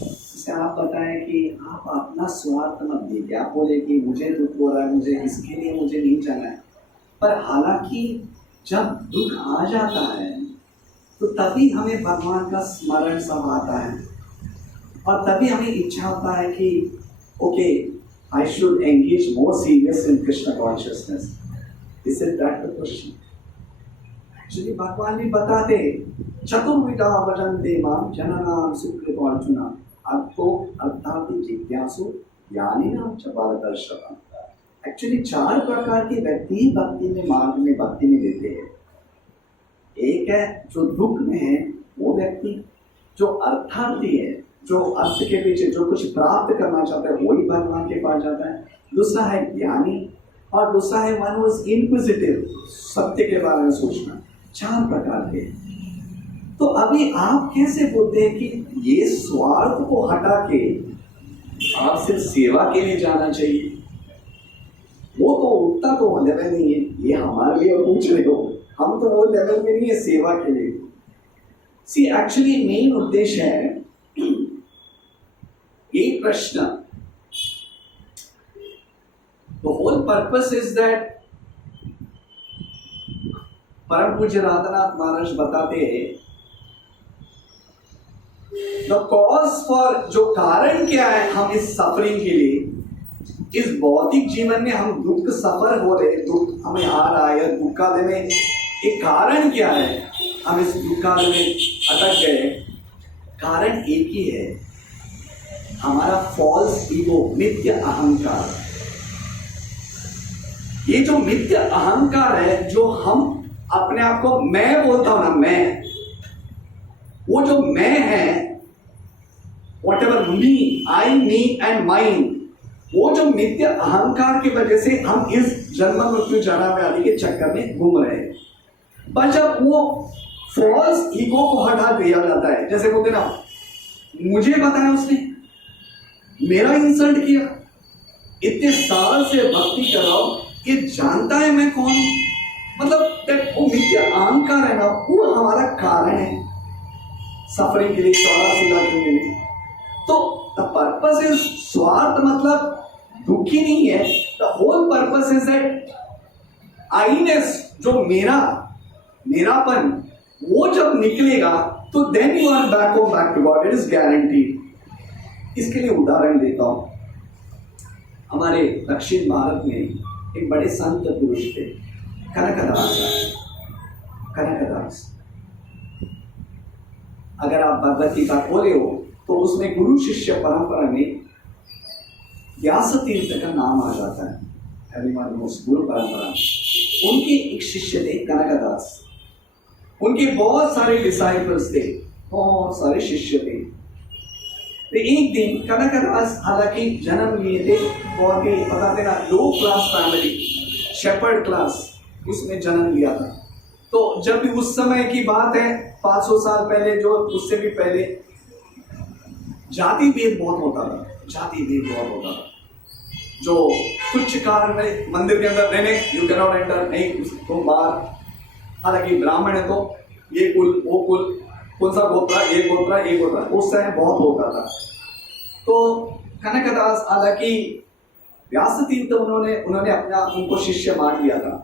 जैसे आप बताएं कि आप अपना स्वार्थ मत दीजिए। आप बोले कि मुझे दुख हो रहा है, मुझे इसके लिए मुझे नहीं जाना है। पर हालांकि जब दुख आ जाता है तो तभी हमें भगवान का स्मरण सब आता है और तभी हमें इच्छा होता है कि okay I should engage more serious in Krishna consciousness. Is it that the question? Actually भगवान भी बताते चतुर्विधा भजन्ते माम जनानां सुकृत अर्जुना अर्थो अर्थात जिज्ञासु ज्ञानिनां च पारदर्शकम्। एक्चुअली 4 प्रकार के व्यक्ति भक्ति में मार्ग में भक्ति में देते हैं। एक है जो दुख में है, वो व्यक्ति जो अर्थार्थी है, जो अर्थ के पीछे जो कुछ प्राप्त करना चाहता है वही भगवान के पास जाता है। दूसरा है ज्ञानी और दूसरा है वन हू इज इनक्विजिटिव, सत्य के बारे में सोचना। 4 प्रकार के। तो अभी आप कैसे बोलते हैं कि ये स्वार्थ को हटा के आप सिर्फ सेवा के लिए जाना चाहिए? वो तो उतना तो लेवल नहीं है। ये हमारे लिए पूछ रहे हो, हम तो वो लेवल में नहीं है सेवा के लिए। सी एक्चुअली मेन उद्देश्य है ये प्रश्न। The whole purpose is that परम पूज्य राधानाथ महाराज बताते हैं द कॉज फॉर, जो कारण क्या है हम इस सफरिंग के लिए, इस भौतिक जीवन में हम दुख सफर हो रहे, दुख हमें आ रहा है, दुखालय में एक कारण क्या है हम इस दुखालय में अटक गए? कारण एक ही है, हमारा फॉल्स ईगो, मिथ्या अहंकार। ये जो मिथ्या अहंकार है, जो हम अपने आप को मैं बोलता हूं ना, मैं, वो जो मैं है, whatever me, I, me and mine, वो जो मिथ्या अहंकार की वजह से हम इस जन्म मृत्यु जरा व्याधि के चक्कर में घूम रहे हैं। पर जब वो फॉल्स ईगो को हटा दिया जाता है, जैसे बोलते ना, मुझे बताया उसने, मेरा इंसल्ट किया, इतने साल से भक्ति कर रहा हूं, ये जानता है मैं कौन हूं, मतलब वो मिथ्या अहंकार है ना, वो हमारा कारण है सफरिंग के लिए 84 लाख में। तो द पर्पस इज, स्वार्थ मतलब दुखी नहीं है। The whole purpose is that I-ness, जो मेरापन, वो जब निकलेगा तो then you are back to God, it is guaranteed. इसके लिए उदाहरण देता हूं। हमारे दक्षिण भारत में एक बड़े संत पुरुष थे, कनकदास। अगर आप भगवत गीता खोले हो तो उसमें गुरु शिष्य परंपरा में व्यास तीर्थ का नाम आ जाता है। गुरु परंपरा उनके एक शिष्य थे कनकदास। उनके बहुत सारे डिसाइपल्स थे, बहुत सारे शिष्य थे। तो एक दिन कनकदास हालांकि जन्म लिए थे बहुत ही पता देना लो क्लास फैमिली, शेपर्ड क्लास, उसमें जन्म लिया था। तो जब भी उस समय की बात है 500 साल पहले, जो उससे भी पहले जाति भेद बहुत होता था, जाति भेद बहुत होता था। जो तुच्छ कारण में मंदिर के अंदर रहने, यू कैन नॉट एंटर, नहीं तुम बाहर। हालांकि ब्राह्मण है तो ये कुल वो कुल, कौन सा गोत्रा, ये गोत्रा ये गोत्रा, उस समय बहुत होता था। तो कनकदास हालांकि व्यास तीर्थ उन्होंने अपना उनको शिष्य मान लिया था,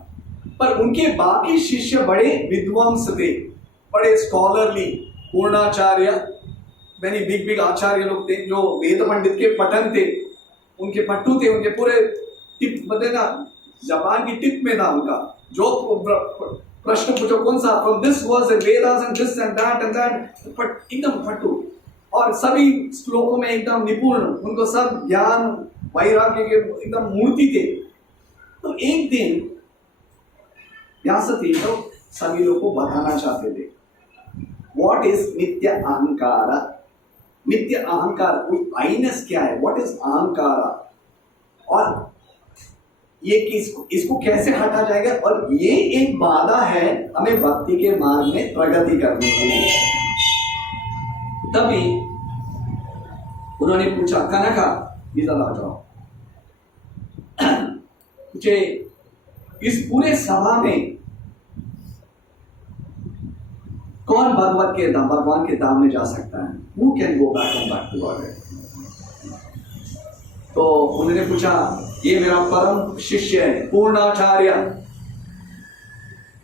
पर उनके बाकी शिष्य बड़े विद्वांस थे, बड़े स्कॉलरली, पूर्णाचार्य, यानी बिग बिग आचार्य लोग थे, जो वेद पंडित के पठन थे, उनके पट्टू थे, उनके पूरे टिप बदलेना जबान की टिप में था उनका। जो प्रश्न पूछो कौन सा, from this verse and Vedas and this and that, एकदम पट्टू, और सभी श्लोकों में एकदम निपुण, उनको सब ज्ञान वैराग्य के एकदम मूर्ति थे। तो एक दिन व्यास तीर्थ सभी लोग को बताना चाहते थे व्हाट इज नित्य अहंकार। नित्य अहंकार आइनस क्या है, व्हाट इज अहंकार, और ये इसको कैसे हटा जाएगा, और ये एक बाधा है हमें भक्ति के मार्ग में प्रगति करने के लिए। तभी उन्होंने पूछा, कनका इधर आ जाओ, पूछे इस पूरे सभा में कौन भगवान के धाम में जा सकता है, who can go back to God. तो उन्होंने पूछा, ये मेरा परम शिष्य है पूर्णाचार्य,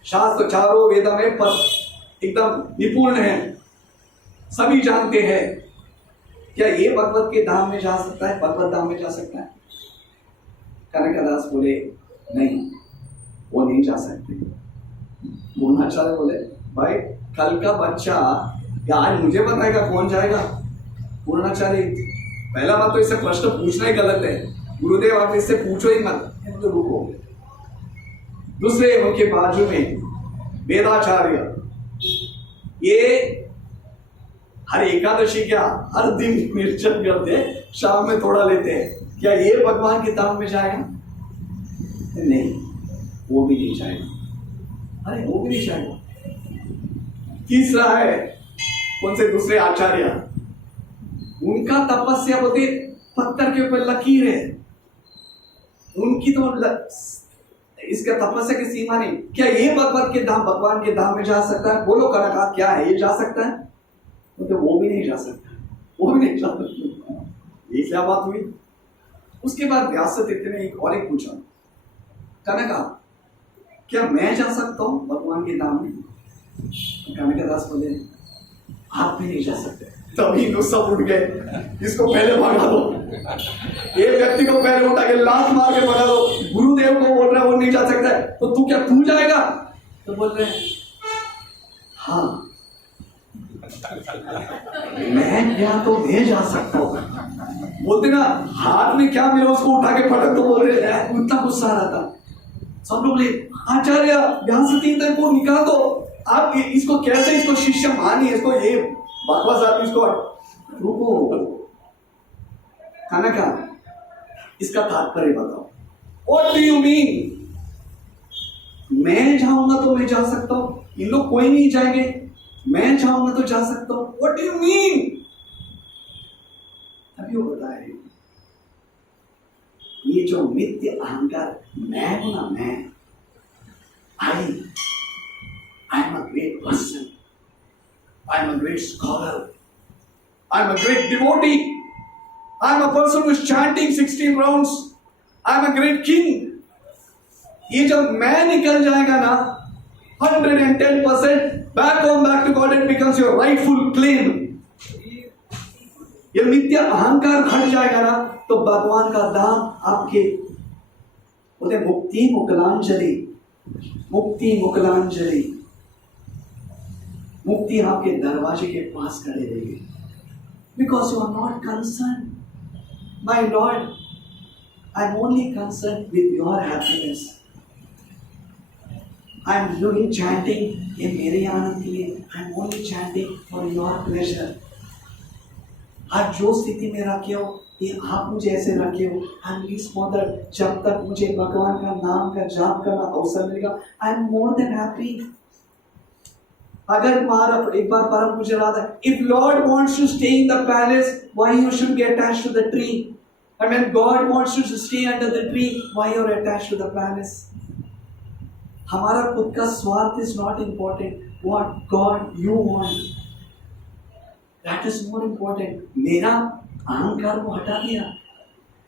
शास्त्र चारों वेद में एकदम निपुण है, सभी जानते हैं, क्या ये भगवत के धाम में जा सकता है, भगवत धाम में जा सकता है। कनकदास बोले नहीं, वो नहीं जा सकते। पूर्णाचार्य बोले, भाई कल का बच्चा आज मुझे बताएगा कौन जाएगा। पूर्णाचार्य, पहला बात तो इससे प्रश्न पूछना ही गलत है, गुरुदेव आप इससे पूछो ही मत, तो रुको। दूसरे उनके बाजू में वेदाचार्य, ये हर एकादशी क्या हर दिन निर्जन करते, शाम में थोड़ा लेते हैं, क्या ये भगवान के धाम में जाएगा? नहीं, वो भी नहीं जाएगा। अरे वो भी नहीं जाएगा। तीसरा है कौन से दूसरे आचार्य, उनका तपस्या होते पत्थर के ऊपर लकीर है, उनकी तो इसका तपस्या की सीमा नहीं। क्या ये भगवान के धाम में जा सकता है? बोलो कनका, क्या है ये जा सकता है? तो वो भी नहीं जा सकता, वो भी नहीं जा सकता। ये क्या बात हुई? उसके बाद व्यास तीर्थ ने एक पूछा, कनका क्या मैं जा सकता हूं भगवान के धाम में? कनकदास बोले आप भी नहीं जा सकते। तभी लोग सब उठ गए, इसको पहले भगा दो, एक व्यक्ति को पहले उठा के लात मार के भगा दो। गुरुदेव को बोल रहा है वो नहीं जा सकता है, तो तू क्या तू जाएगा? तो बोल रहे हाँ मैं क्या तो मैं जा सकता हूं। बोलते ना हाथ में क्या मिला उसको उठा के फटक, तो बोल रहे उतना गुस्सा आ रहा था। सब लोग बोले आचार्य व्यास तीर्थ को निकाल दो, आप इसको कैसे इसको शिष्य मानिए, इसको ये बकवास आप इसको रुको। कनका इसका तात्पर्य बताओ, व्हाट डू यू मीन? मैं जाऊंगा तो मैं जा सकता हूं, इन लोग कोई नहीं जाएंगे, मैं चाहूंगा तो जा सकता हूं, व्हाट डू यू मीन? अभी वो बताए ये जो मिथ्य अहंकार मैं हूं ना, मैं I am a great person, I am a great scholar, I am a great devotee, I am a person who is chanting 16 rounds, I am a great king। ये जब मैं निकल जाएगा ना 110% back to God, it becomes your rightful claim। ये मिथ्या अहंकार हट जाएगा ना, तो भगवान का दाम आपके बोलते मुक्ति मुकलांजलि, मुक्ति मुकलांजलि, मुक्ति आपके दरवाजे के पास खड़े रहेगी। Because you are not concern, my lord, I am only concern with your happiness. I am doing chanting, ये मेरे आनंद के लिए. I am only chanting for your pleasure. आप जो स्थिति में रखे हो, ये आप मुझे ऐसे रखे हो. And please Mother, जब तक मुझे भगवान का नाम का जाप करना अवसर मिलेगा, I am more than happy. अगर महाराज एक बार परम पूज्य रहा था, if Lord wants to stay in the palace, why you should be attached to the tree? And when God wants you to stay under the tree, why you are attached to the palace? हमारा खुद का स्वार्थ is not important. What God you want, that is more important. मेरा अहंकार को हटा दिया.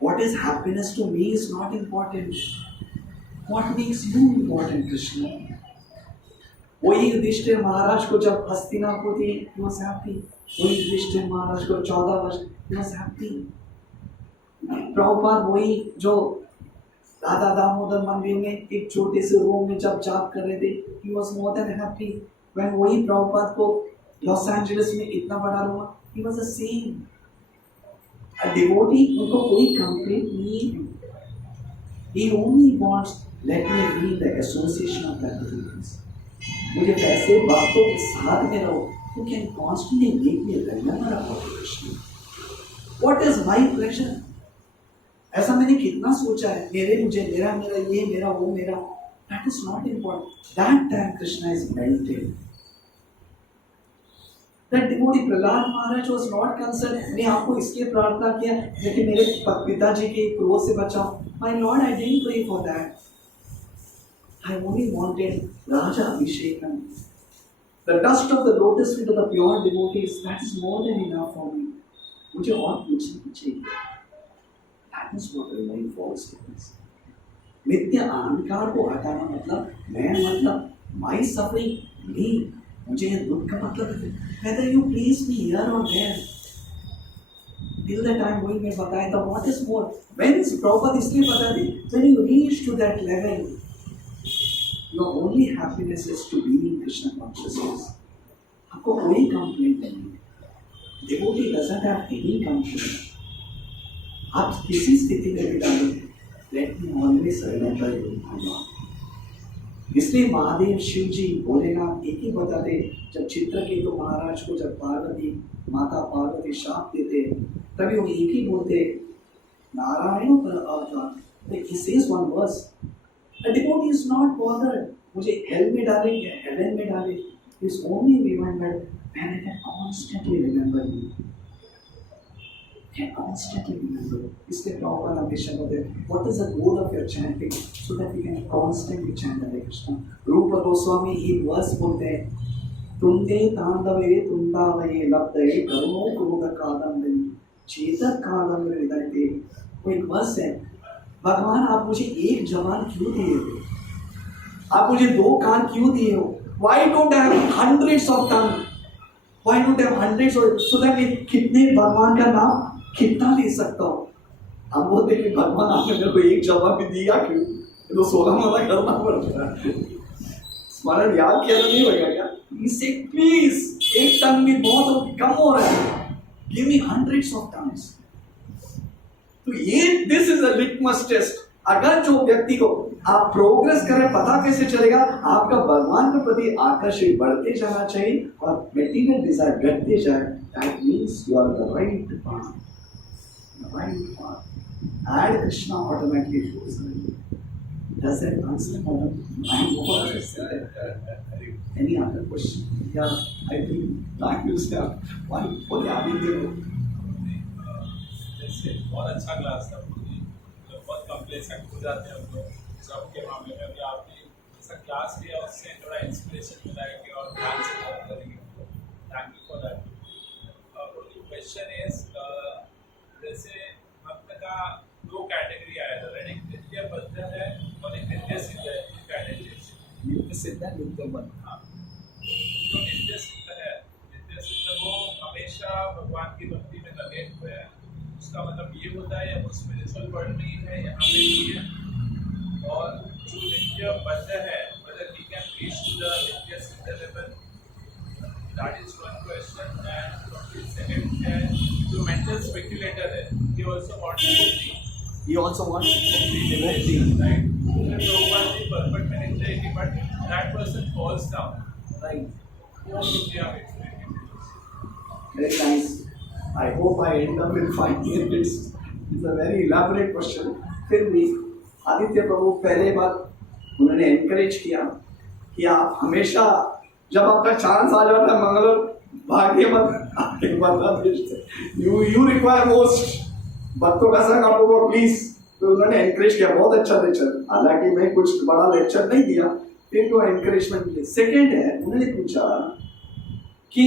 What is happiness to me is not important. What makes you important, Krishna? वही युधिष्ठिर महाराज को जब हस्तिनापुर थी, he was happy. वही युधिष्ठिर महाराज को 14 वर्ष, he was happy. प्रभुपाद वही जो राधा दामोदर मंदिर में एक छोटे से रूम में जब जाप कर रहे थे, he was more than happy. when वही प्रभुपाद को लॉस एंजलिस में इतना बड़ा room, he was the same. A devotee उनको कोई कंप्लेंट नहीं है. He only wants, let me be the association of that devotees. मुझे वैसे बातों के साथ में रहो who can constantly make me remember about Krishna. What is my pleasure? ऐसा मैंने कितना सोचा है, मेरे मुझे मेरा मेरा ये मेरा वो मेरा. That is not important. That time Krishna is melted. That devotee Prahlad Maharaj was not concerned. मैंने आपको इसके प्रार्थना किया लेकिन मेरे पिताजी के क्रोध से बचाओ. My Lord, I didn't pray for that. I only wanted Raja Abhishekam. The dust of the lotus feet of the pure devotees, that is more than enough for me. मुझे और कुछ नहीं चाहिए. That is what really false happens. नित्य अहंकार को हटाना मतलब my suffering, me, मुझे ये दुख का मतलब whether you please me here or there. Till the time वही मैं बताया था, what is more, when is Prabhupada इसलिए बता दी, when you reach to that level, your only happiness is to be in Krishna consciousness. आपको कोई complaint नहीं. Devotee doesn't have any complaint. आप किसी स्थिति में भी डालो, let me always remember you, my Lord. इसलिए महादेव शिव जी भोलेनाथ एक ही बताते, जब चित्रकेतु महाराज को जब पार्वती माता पार्वती शाप देते, तभी वो एक ही बोलते, नारायण पर अवतार. He says one verse. A devotee is not bothered. मुझे हेल में डाले या हेवन में डाले. He is only remembered when I can constantly remember you. Can constantly remember. इसलिए प्रभुपाद हमेशा बोलते हैं, what is the goal of your chanting, so that we can constantly chant Hare Krishna. रूप गोस्वामी एक वर्स बोलते हैं, तुंदे तांडवे तुंदावये लब्धये करुणो क्रोध कादम्बरी चेतक कादम्बरी हृदयते. वो एक वर्स है, भगवान आप मुझे एक जबान क्यों दिए हो, आप मुझे 2 कान क्यों दिए हो. Why don't I have hundreds of tongues? Why don't I have hundreds of, so that मैं कितने भगवान का नाम कितना ले सकता हूँ. हम बोलते हैं कि भगवान आपने मेरे को एक जबान भी दिया क्यों, तो 16 माला करना पड़ता है. स्मरण याद किया नहीं होगा क्या. इससे प्लीज एक टंग भी बहुत कम हो रहा है, give me hundreds of tongues. तो ये this is a litmus test. अगर जो व्यक्ति को आप प्रोग्रेस करें, पता कैसे चलेगा, आपका भगवान के प्रति आकर्षण बढ़ते जाना चाहिए और मेटीरियल डिजायर घटते जाए. That means you are the right path. Add Krishna automatically flows away. Does that answer, madam? I'm more any other question? Yeah, I think that will start. One, what आगे देखो. जैसे बहुत अच्छा class था, बहुत complacent हो जाते हैं हम लोग सबके मामले में. अभी आपने जैसा क्लास लिया उससे थोड़ा इंस्पिरेशन मिला है कि और ध्यान से काम करेंगे. Thank you for that. Question is, जैसे भक्त का 2 कैटेगरी आया था, एक नित्य बद्ध है और एक नित्य सिद्ध है. कैटेगरी नित्य सिद्ध है, नित्य बद्ध. हाँ, जो नित्य सिद्ध है, नित्य सिद्ध वो हमेशा भगवान की भक्ति में लगे हुए हैं. उसका मतलब ये होता है या वो स्पिरिचुअल वर्ल्ड में ही है, यहाँ पे ही है. और जो नित्य बद्ध है, whether he can reach to the नित्य सिद्ध level, that is one question. And second है, जो mental speculator है, he also wants to be. He also wants to be right? So one is perfect में नहीं चाहिए, but that person falls down. Right. What would you have explained? Very nice. I hope I end up in 5 minutes. It's a very elaborate question. फिर भी आदित्य प्रभु पहले बार उन्होंने encourage किया कि आप हमेशा जब आपका चांस आ जाता है मंगलोर भाग्य मत आगे बढ़ना भेजते यू रिक्वायर मोस्ट भक्तों का संग आप लोगों प्लीज। तो उन्होंने एनकरेज किया, बहुत अच्छा लेक्चर, हालांकि मैं कुछ बड़ा लेक्चर नहीं दिया, फिर तो एनकरेजमेंट मिले। सेकेंड है, उन्होंने पूछा कि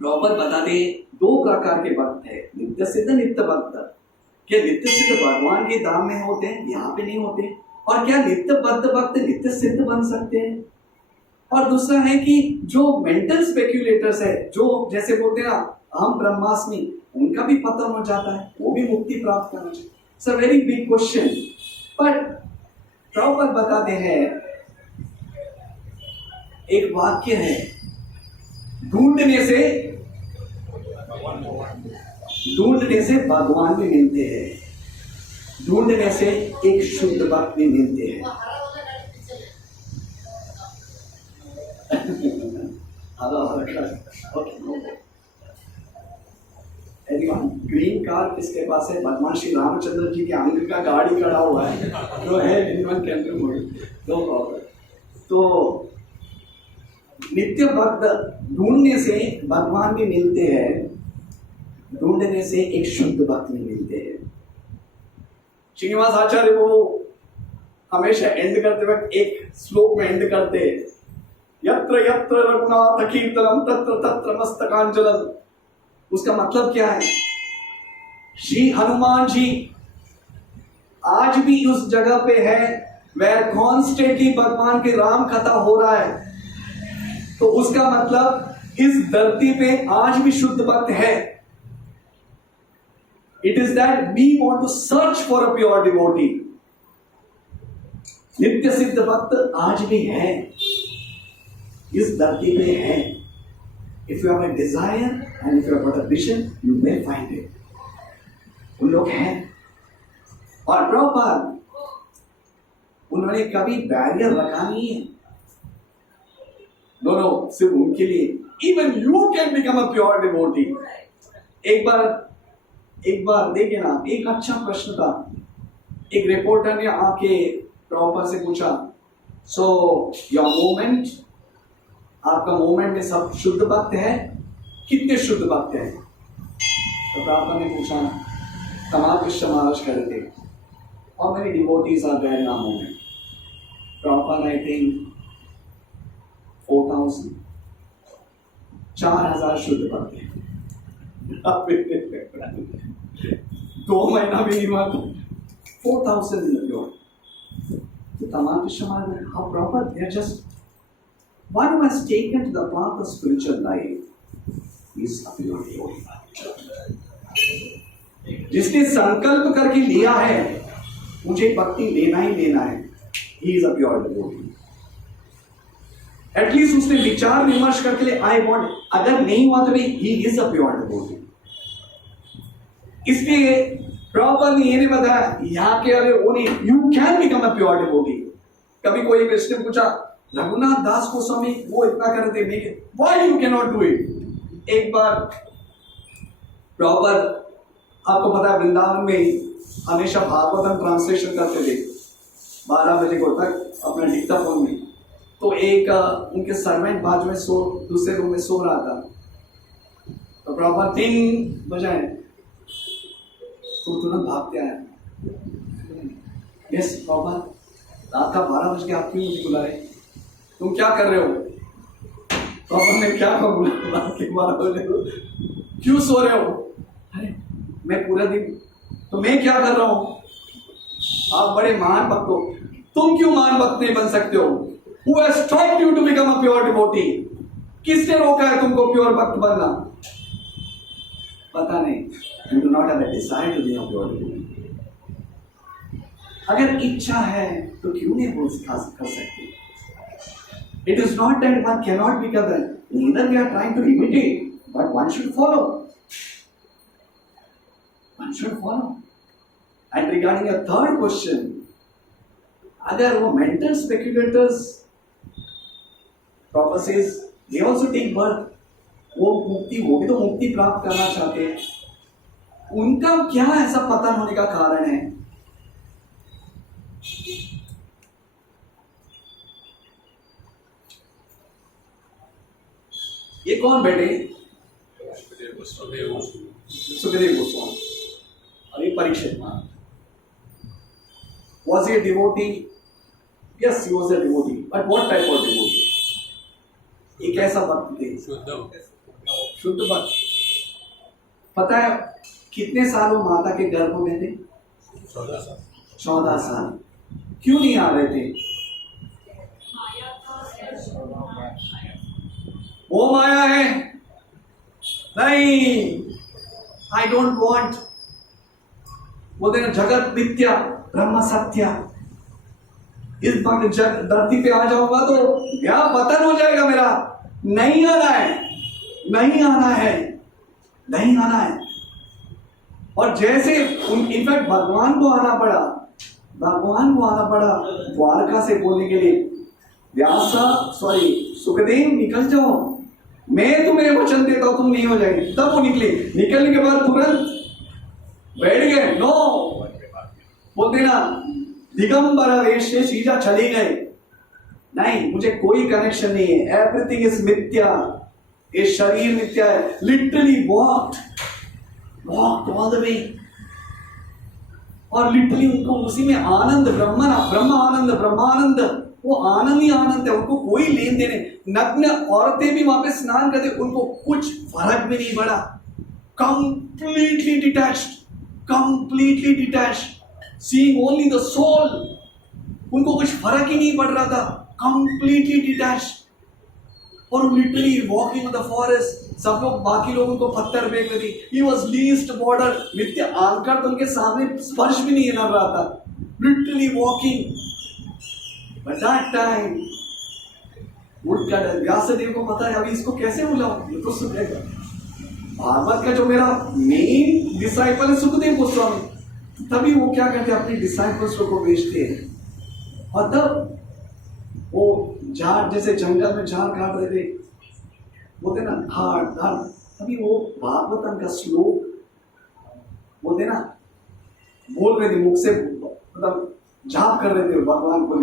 प्रॉपर बताते 2 प्रकार के भक्त है, नित्य सिद्ध नित्य भक्त। क्या नित्य सिद्ध भगवान के धाम में होते हैं, यहाँ पे नहीं होते? और क्या नित्य बद्ध भक्त नित्य सिद्ध बन सकते हैं? और दूसरा है कि जो मेंटल स्पेक्यूलेटर्स है, जो जैसे बोलते हैं ना हम ब्रह्मास्मि, उनका भी पतन हो जाता है, वो भी मुक्ति प्राप्त करना चाहिए। It's a very big question, but proper बताते हैं एक वाक्य है, ढूंढने से भगवान भी मिलते हैं, ढूंढने से एक शुद्ध भक्त भी मिलते हैं। ग्रीन कार किसके पास है? भगवान श्री रामचंद्र जी के अंग का गाड़ी खड़ा हुआ है, जो है नो प्रॉब्लम। तो नित्य भक्त ढूंढने से भगवान भी मिलते हैं, ढूंढने से एक शुद्ध भक्त भी मिलते हैं। श्रीनिवास आचार्य वो हमेशा एंड करते वक्त एक श्लोक में एंड करते, यत्र यत्र रघुनाथ कीर्तनम तत्र तत्र मस्तकांजलम। उसका मतलब क्या है? श्री हनुमान जी आज भी उस जगह पे है वह कॉन्स्टेंटली भगवान के राम कथा हो रहा है, तो उसका मतलब इस धरती पे आज भी शुद्ध भक्त है। It is that we want to search for a pure devotee. नित्य सिद्ध भक्त आज भी है, इस धरती पे है। If you have a desire and if you have got a vision, you may find it. उन लोग हैं। और प्रॉपर उन्होंने कभी बैरियर रखा नहीं है, दोनों सिर्फ उनके लिए। Even you can become a pure devotee. एक बार देखिए ना, एक अच्छा प्रश्न था, एक रिपोर्टर ने आके प्रॉपर से पूछा, सो योर मूवमेंट, आपका मूवमेंट में सब शुद्ध भक्त है, कितने शुद्ध भक्त हैं? तो प्रॉपर ने पूछा, तमाम कृष्ण महाराज कर रहे थे, और मेरी devotees are there in our movement. Proper I think 4000 4000 शुद्ध भक्त हैं। 2 महीना भी नहीं हुआ, 4000 in the pure. तो तमाम कृष्ण महाराज ने, how proper, they are just one who has taken to the path of spiritual life is a pure devotee. जिसने संकल्प करके लिया है मुझे भक्ति लेना ही लेना है, he is a pure devotee. At least उसने विचार विमर्श करके लिए आई वॉन्ट, अगर नहीं हुआ तो भी he is a pure devotee. इसलिए प्रॉपर ने ये नहीं बताया यहाँ के अरे वो नहीं, you can become a pure devotee. कभी कोई क्वेश्चन पूछा, रघुनाथ दास गोस्वामी वो इतना करते थे, why you can not do it? एक बार प्रॉपर, आपको पता है वृंदावन में हमेशा भागवतम ट्रांसलेशन करते थे 12 बजे को तक अपना डिक्टाफोन में। तो एक उनके सर्वेंट बाजू में दूसरे रूम में सो रहा था, तो प्रॉपर 3 बजाए तो तुरंत भागते आया, यस प्रॉपर रात का 12 बज के आप क्यों मुझे बुला रहे, तुम क्या कर रहे हो? प्रॉपर ने क्या बोला, रात के 12 बजे क्यों सो रहे हो? अरे मैं पूरा दिन, तो मैं क्या कर रहा हूं? आप बड़े महान भक्त हो, तुम क्यों महान भक्त नहीं बन सकते हो? Who has stopped you to become a pure devotee? किसने रोका है तुमको प्योर भक्त बनना? पता नहीं। You do not have a desire to be a pure devotee. अगर इच्छा है तो क्यों नहीं कर सकते? It is not that one cannot become that. Neither we are trying to imitate, but one should follow. One should follow. And regarding a third question, अगर वो mental speculators Prabhupada says they also take birth. वो भी तो मुक्ति प्राप्त करना चाहते हैं. उनका क्या ऐसा पतन होने का कारण है? ये कौन बैठे? सुखदेव गोस्वामी और ये परीक्षित महाराज. Was he a devotee? Yes, he was a devotee. But what type of devotee? एक ऐसा भक्त थे, शुद्ध भक्त. पता है कितने साल वो माता के गर्भ में थे? 14 साल. क्यों नहीं आ रहे थे? वो माया है. नहीं, आई डोंट वॉन्ट. बोलते ना जगत मिथ्या ब्रह्म सत्य. इस धरती पे आ जाऊंगा तो क्या पतन हो जाएगा मेरा. नहीं आना है, नहीं आना है, नहीं आना है. और जैसे इनफैक्ट भगवान को आना पड़ा, भगवान को आना पड़ा द्वारका से बोलने के लिए, सुखदेव निकल जाओ, मैं तुम्हें वचन देता हूं तुम नहीं हो जाएंगे. तब वो निकले. निकलने के बाद तुरंत बैठ गए. नो, बोलते ना दिगंबर वेश से सीधा चले गए. नहीं, मुझे कोई कनेक्शन नहीं है. एवरीथिंग इज मिथ्या. ये शरीर मिथ्या है. Literally walked all the way. और लिटरली उनको उसी में आनंद, ब्रह्मानंद, वो आनंद ही आनंद है. उनको कोई लेन देन नहीं. नग्न औरतें भी वहां पे स्नान करते, उनको कुछ फर्क भी नहीं पड़ा. Completely detached, seeing only the soul. उनको कुछ फर्क ही नहीं पड़ रहा था. Completely detached. और literally walking in the forest. सब लोग, बाकी लोग उनको पत्थर फेंक रहे थे. He was least bothered. नित्य आंकर तो उनके सामने स्पर्श भी नहीं कर रहा था. Literally walking. But that time Vyasadeva को पता है अभी इसको कैसे बुलाऊं, ये तो सुनेगा. भागवत का जो मेरा मेन डिसाइपल है सुखदेव गोस्वामी, तभी वो क्या करते हैं, अपने डिसाइपल्स को भेजते हैं. और तब वो झाड़, जैसे जंगल में झाड़ काट रहे थे, बोलते ना धाड़, तभी वो भागवतम का श्लोक बोलते ना बोल रहे थे मुख से, मतलब जाप कर रहे थे भगवान को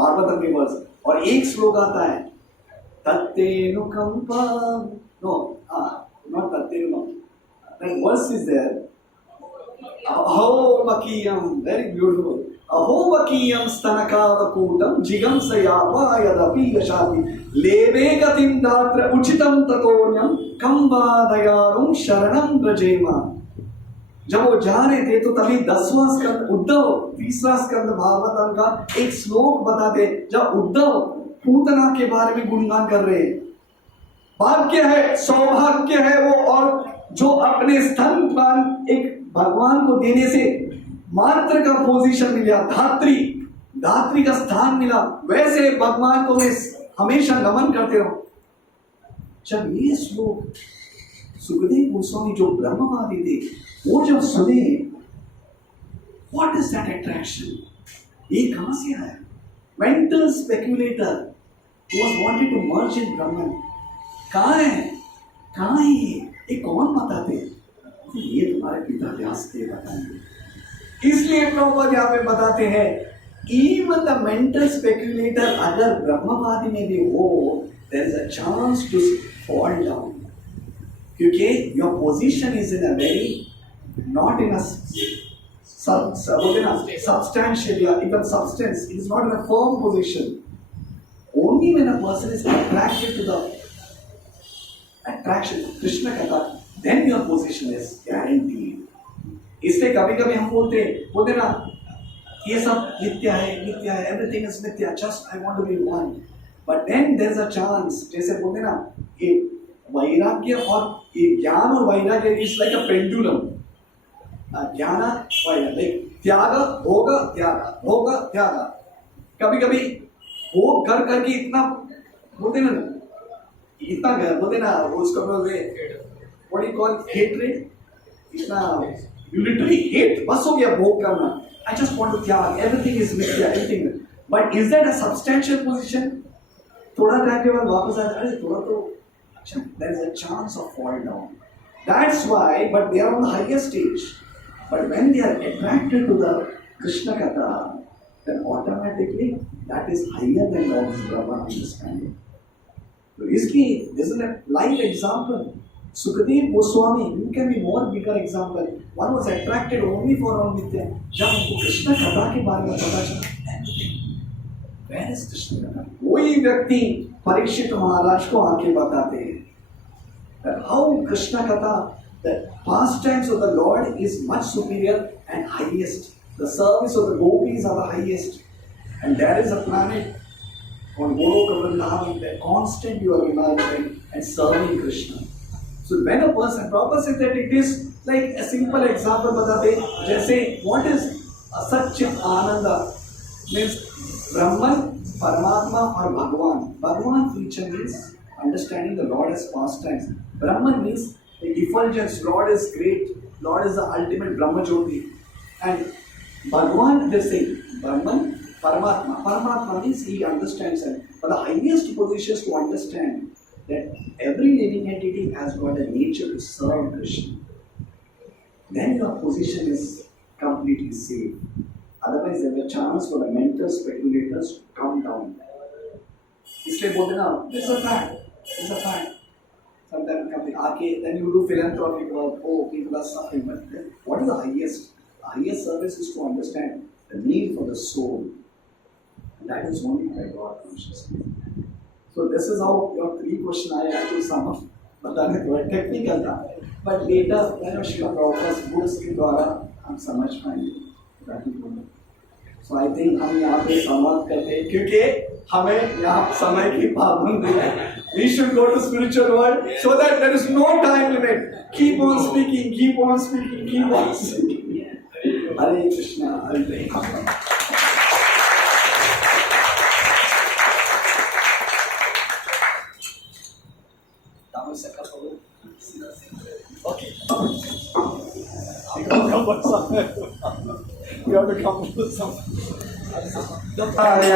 भागवतम के वर्ष. और एक श्लोक आता है, तत्तेनुकंपा, not Tattenukam. That verse is there. Aho Makiyam, very beautiful. Aho Makiyam Stanakavakutam Jigam Sayava Yadapi Yashati Leve Gatim Datra Uchitam Tatonyam Kambadayarum Sharanam Brajema. जब वो जा रहे थे तो तभी 10वां स्कंद उद्धव, 30वां स्कंद भागवतम का एक श्लोक बताते, जब उद्धव पूतना के बारे में गुणगान कर रहे हैं. भाग्य है, सौभाग्य है वो, और जो अपने स्तन पान एक भगवान को देने से मात्र का पोजीशन मिला, धात्री का स्थान मिला, वैसे भगवान को मैं हमेशा नमन करते रहो. जब ये श्लोक सुखदेव गोस्वामी जो ब्रह्मवादी थे, वो जब सुने, व्हाट इज दैट अट्रैक्शन, ये कहां से आया? Mental speculator who was wanted to merge in Brahman. कहाँ है ये कौन बताते? ये तुम्हारे पिता व्यासदेव बताएंगे. इसलिए प्रभुपाद यहाँ पे बताते हैं, even the mental speculator अगर ब्रह्मवादी में भी हो, there is a chance to fall down, क्योंकि your position is in a very, not in a substantial, even substance, it is not in a firm position. Only when a person is attracted to the attraction, Krishna कहता, then your position is guaranteed. इसलिए कभी कभी हम बोलते ना, ये सब मिथ्या है, everything is मिथ्या, just I want to be one. But then there is a chance, जैसे बोलते ना, ये वैराग्य और ये ज्ञान और वैराग्य is like a pendulum. ज्ञान वैराग्य, त्याग होगा. कभी कभी वो करके इतना बोलते ना उसको बोलते, what do you call hatred, इतना you literally hate, बस हो गया भोग करना. I just want to त्याग, everything is mithya, everything. But is that a substantial position? थोड़ा टाइम के बाद वापस आता है, अरे थोड़ा तो अच्छा, there is a chance of fall down. That's why, but they are on the higher stage. But when they are attracted to the Krishna Katha, then automatically that is higher than Lord Brahma understanding. So this is a live example. Sukadev Goswami, you can be more bigger example. One was attracted only for Nitya. जब उनको कृष्ण कथा के बारे में पता चला, where is Krishna कथा? कोई व्यक्ति परीक्षित महाराज को आके बताते हैं that how Krishna Katha, the pastimes of the Lord is much superior and highest. The service of the gopis are the highest. And there is a planet on Goloka Vrindavan that constant you are imagining and serving Krishna. So when a person, Prabhupada says that it is like a simple example, बताते जैसे what is Asatchit Ananda means Brahman, Paramatma or Bhagwan. Bhagwan feature means understanding the Lord as pastimes. Brahman means the effulgence. Lord is great. Lord is the ultimate Brahma Jyoti. And Bhagwan, they say Brahman, Paramatma. Paramatma means he understands him. But the highest position is to understand that every living entity has got a nature to serve Krishna. Then your position is completely safe. Otherwise, there is a chance for the mental speculators to come down. इसलिए बोलते ना, this is a fact. This is a fact. Sometimes then you do philanthropic work. Oh, people are suffering. But then, what is the highest? The highest service is to understand the need for the soul. And that is only by God consciousness. So this is how your three questions I have to sum up. बताने थोड़ा technical था. But later, when Srila Prabhupada's books के द्वारा हम समझ पाएंगे. So I think हम यहाँ पे समाप्त करते हैं क्योंकि हमें यहाँ समय की पाबंदी है. We should go to spiritual world so that there is no time limit. Keep on speaking, keep on speaking, keep on speaking. Hare Krishna, Hare Krishna. Okay. We have to come to some. Namaste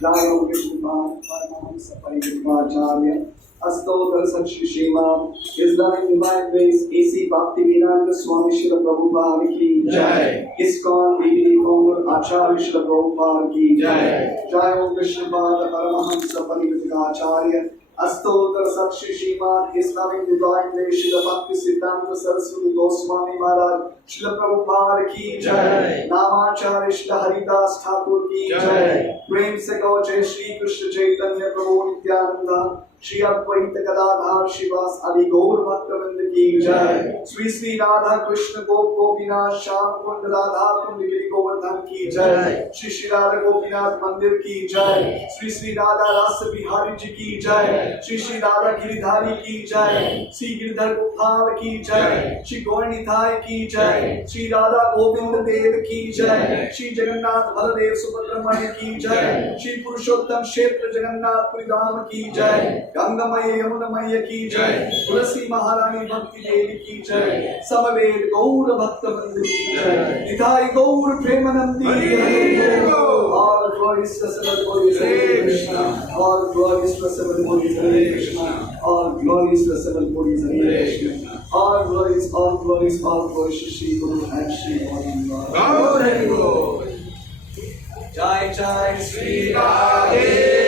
Jai Vishnupan, Paramahamsa Parivrittacharya, Astotra Sakshi Shriman, His Loving Divine Grace, A.C. Bhaktivedanta Swami Srila Prabhupada ki Jai, ISKCON DVD Founder Acharya Srila Prabhupada ki Jai, Jai Om Vishnupan, Paramahamsa Parivrittacharya, Astotra Sakshi Shriman, His Loving Divine Grace, Srila Bhaktisiddhanta Saraswati Goswami Maharaj, Srila Prabhupada ki Jai, Namacharya Srila Haridas Thakur ki Jai, प्रेम से कहो जय श्री कृष्ण चैतन्य प्रभु नित्यानंदा श्री अद्वैत गदाधर श्रीवास आदि गौर भक्तवृंद की जय, श्री श्री राधा कृष्ण गोप गोपीनाथ श्याम कुंड राधा कुंड गिरि गोवर्धन की जय, श्री श्री राधा गोपीनाथ मंदिर की जय, श्री श्री राधा रास बिहारी जी की जय, श्री श्री राधा गिरिधारी की जय, श्री गिरधर गोपाल की जय, श्री गौरनिताय की जय, श्री राधा गोविंद देव की जय, श्री जगन्नाथ बलदेव सुब्रह्मण्य की जय, श्री पुरुषोत्तम क्षेत्र जगन्नाथपुरी धाम की जय, गंगामय यमुनामय की जय, तुलसी महारानी भक्ति देवी की जय, समवेद गौर भक्त वृंद की जय, निताई गौर Premanandi All glories to Saraswati Hare Krishna, all glories to Saraswati Hare Krishna, all glories to Saraswati Hare Krishna, all glories to Shri Guru and Shri Govinda. Jai Jai Shri Radhe.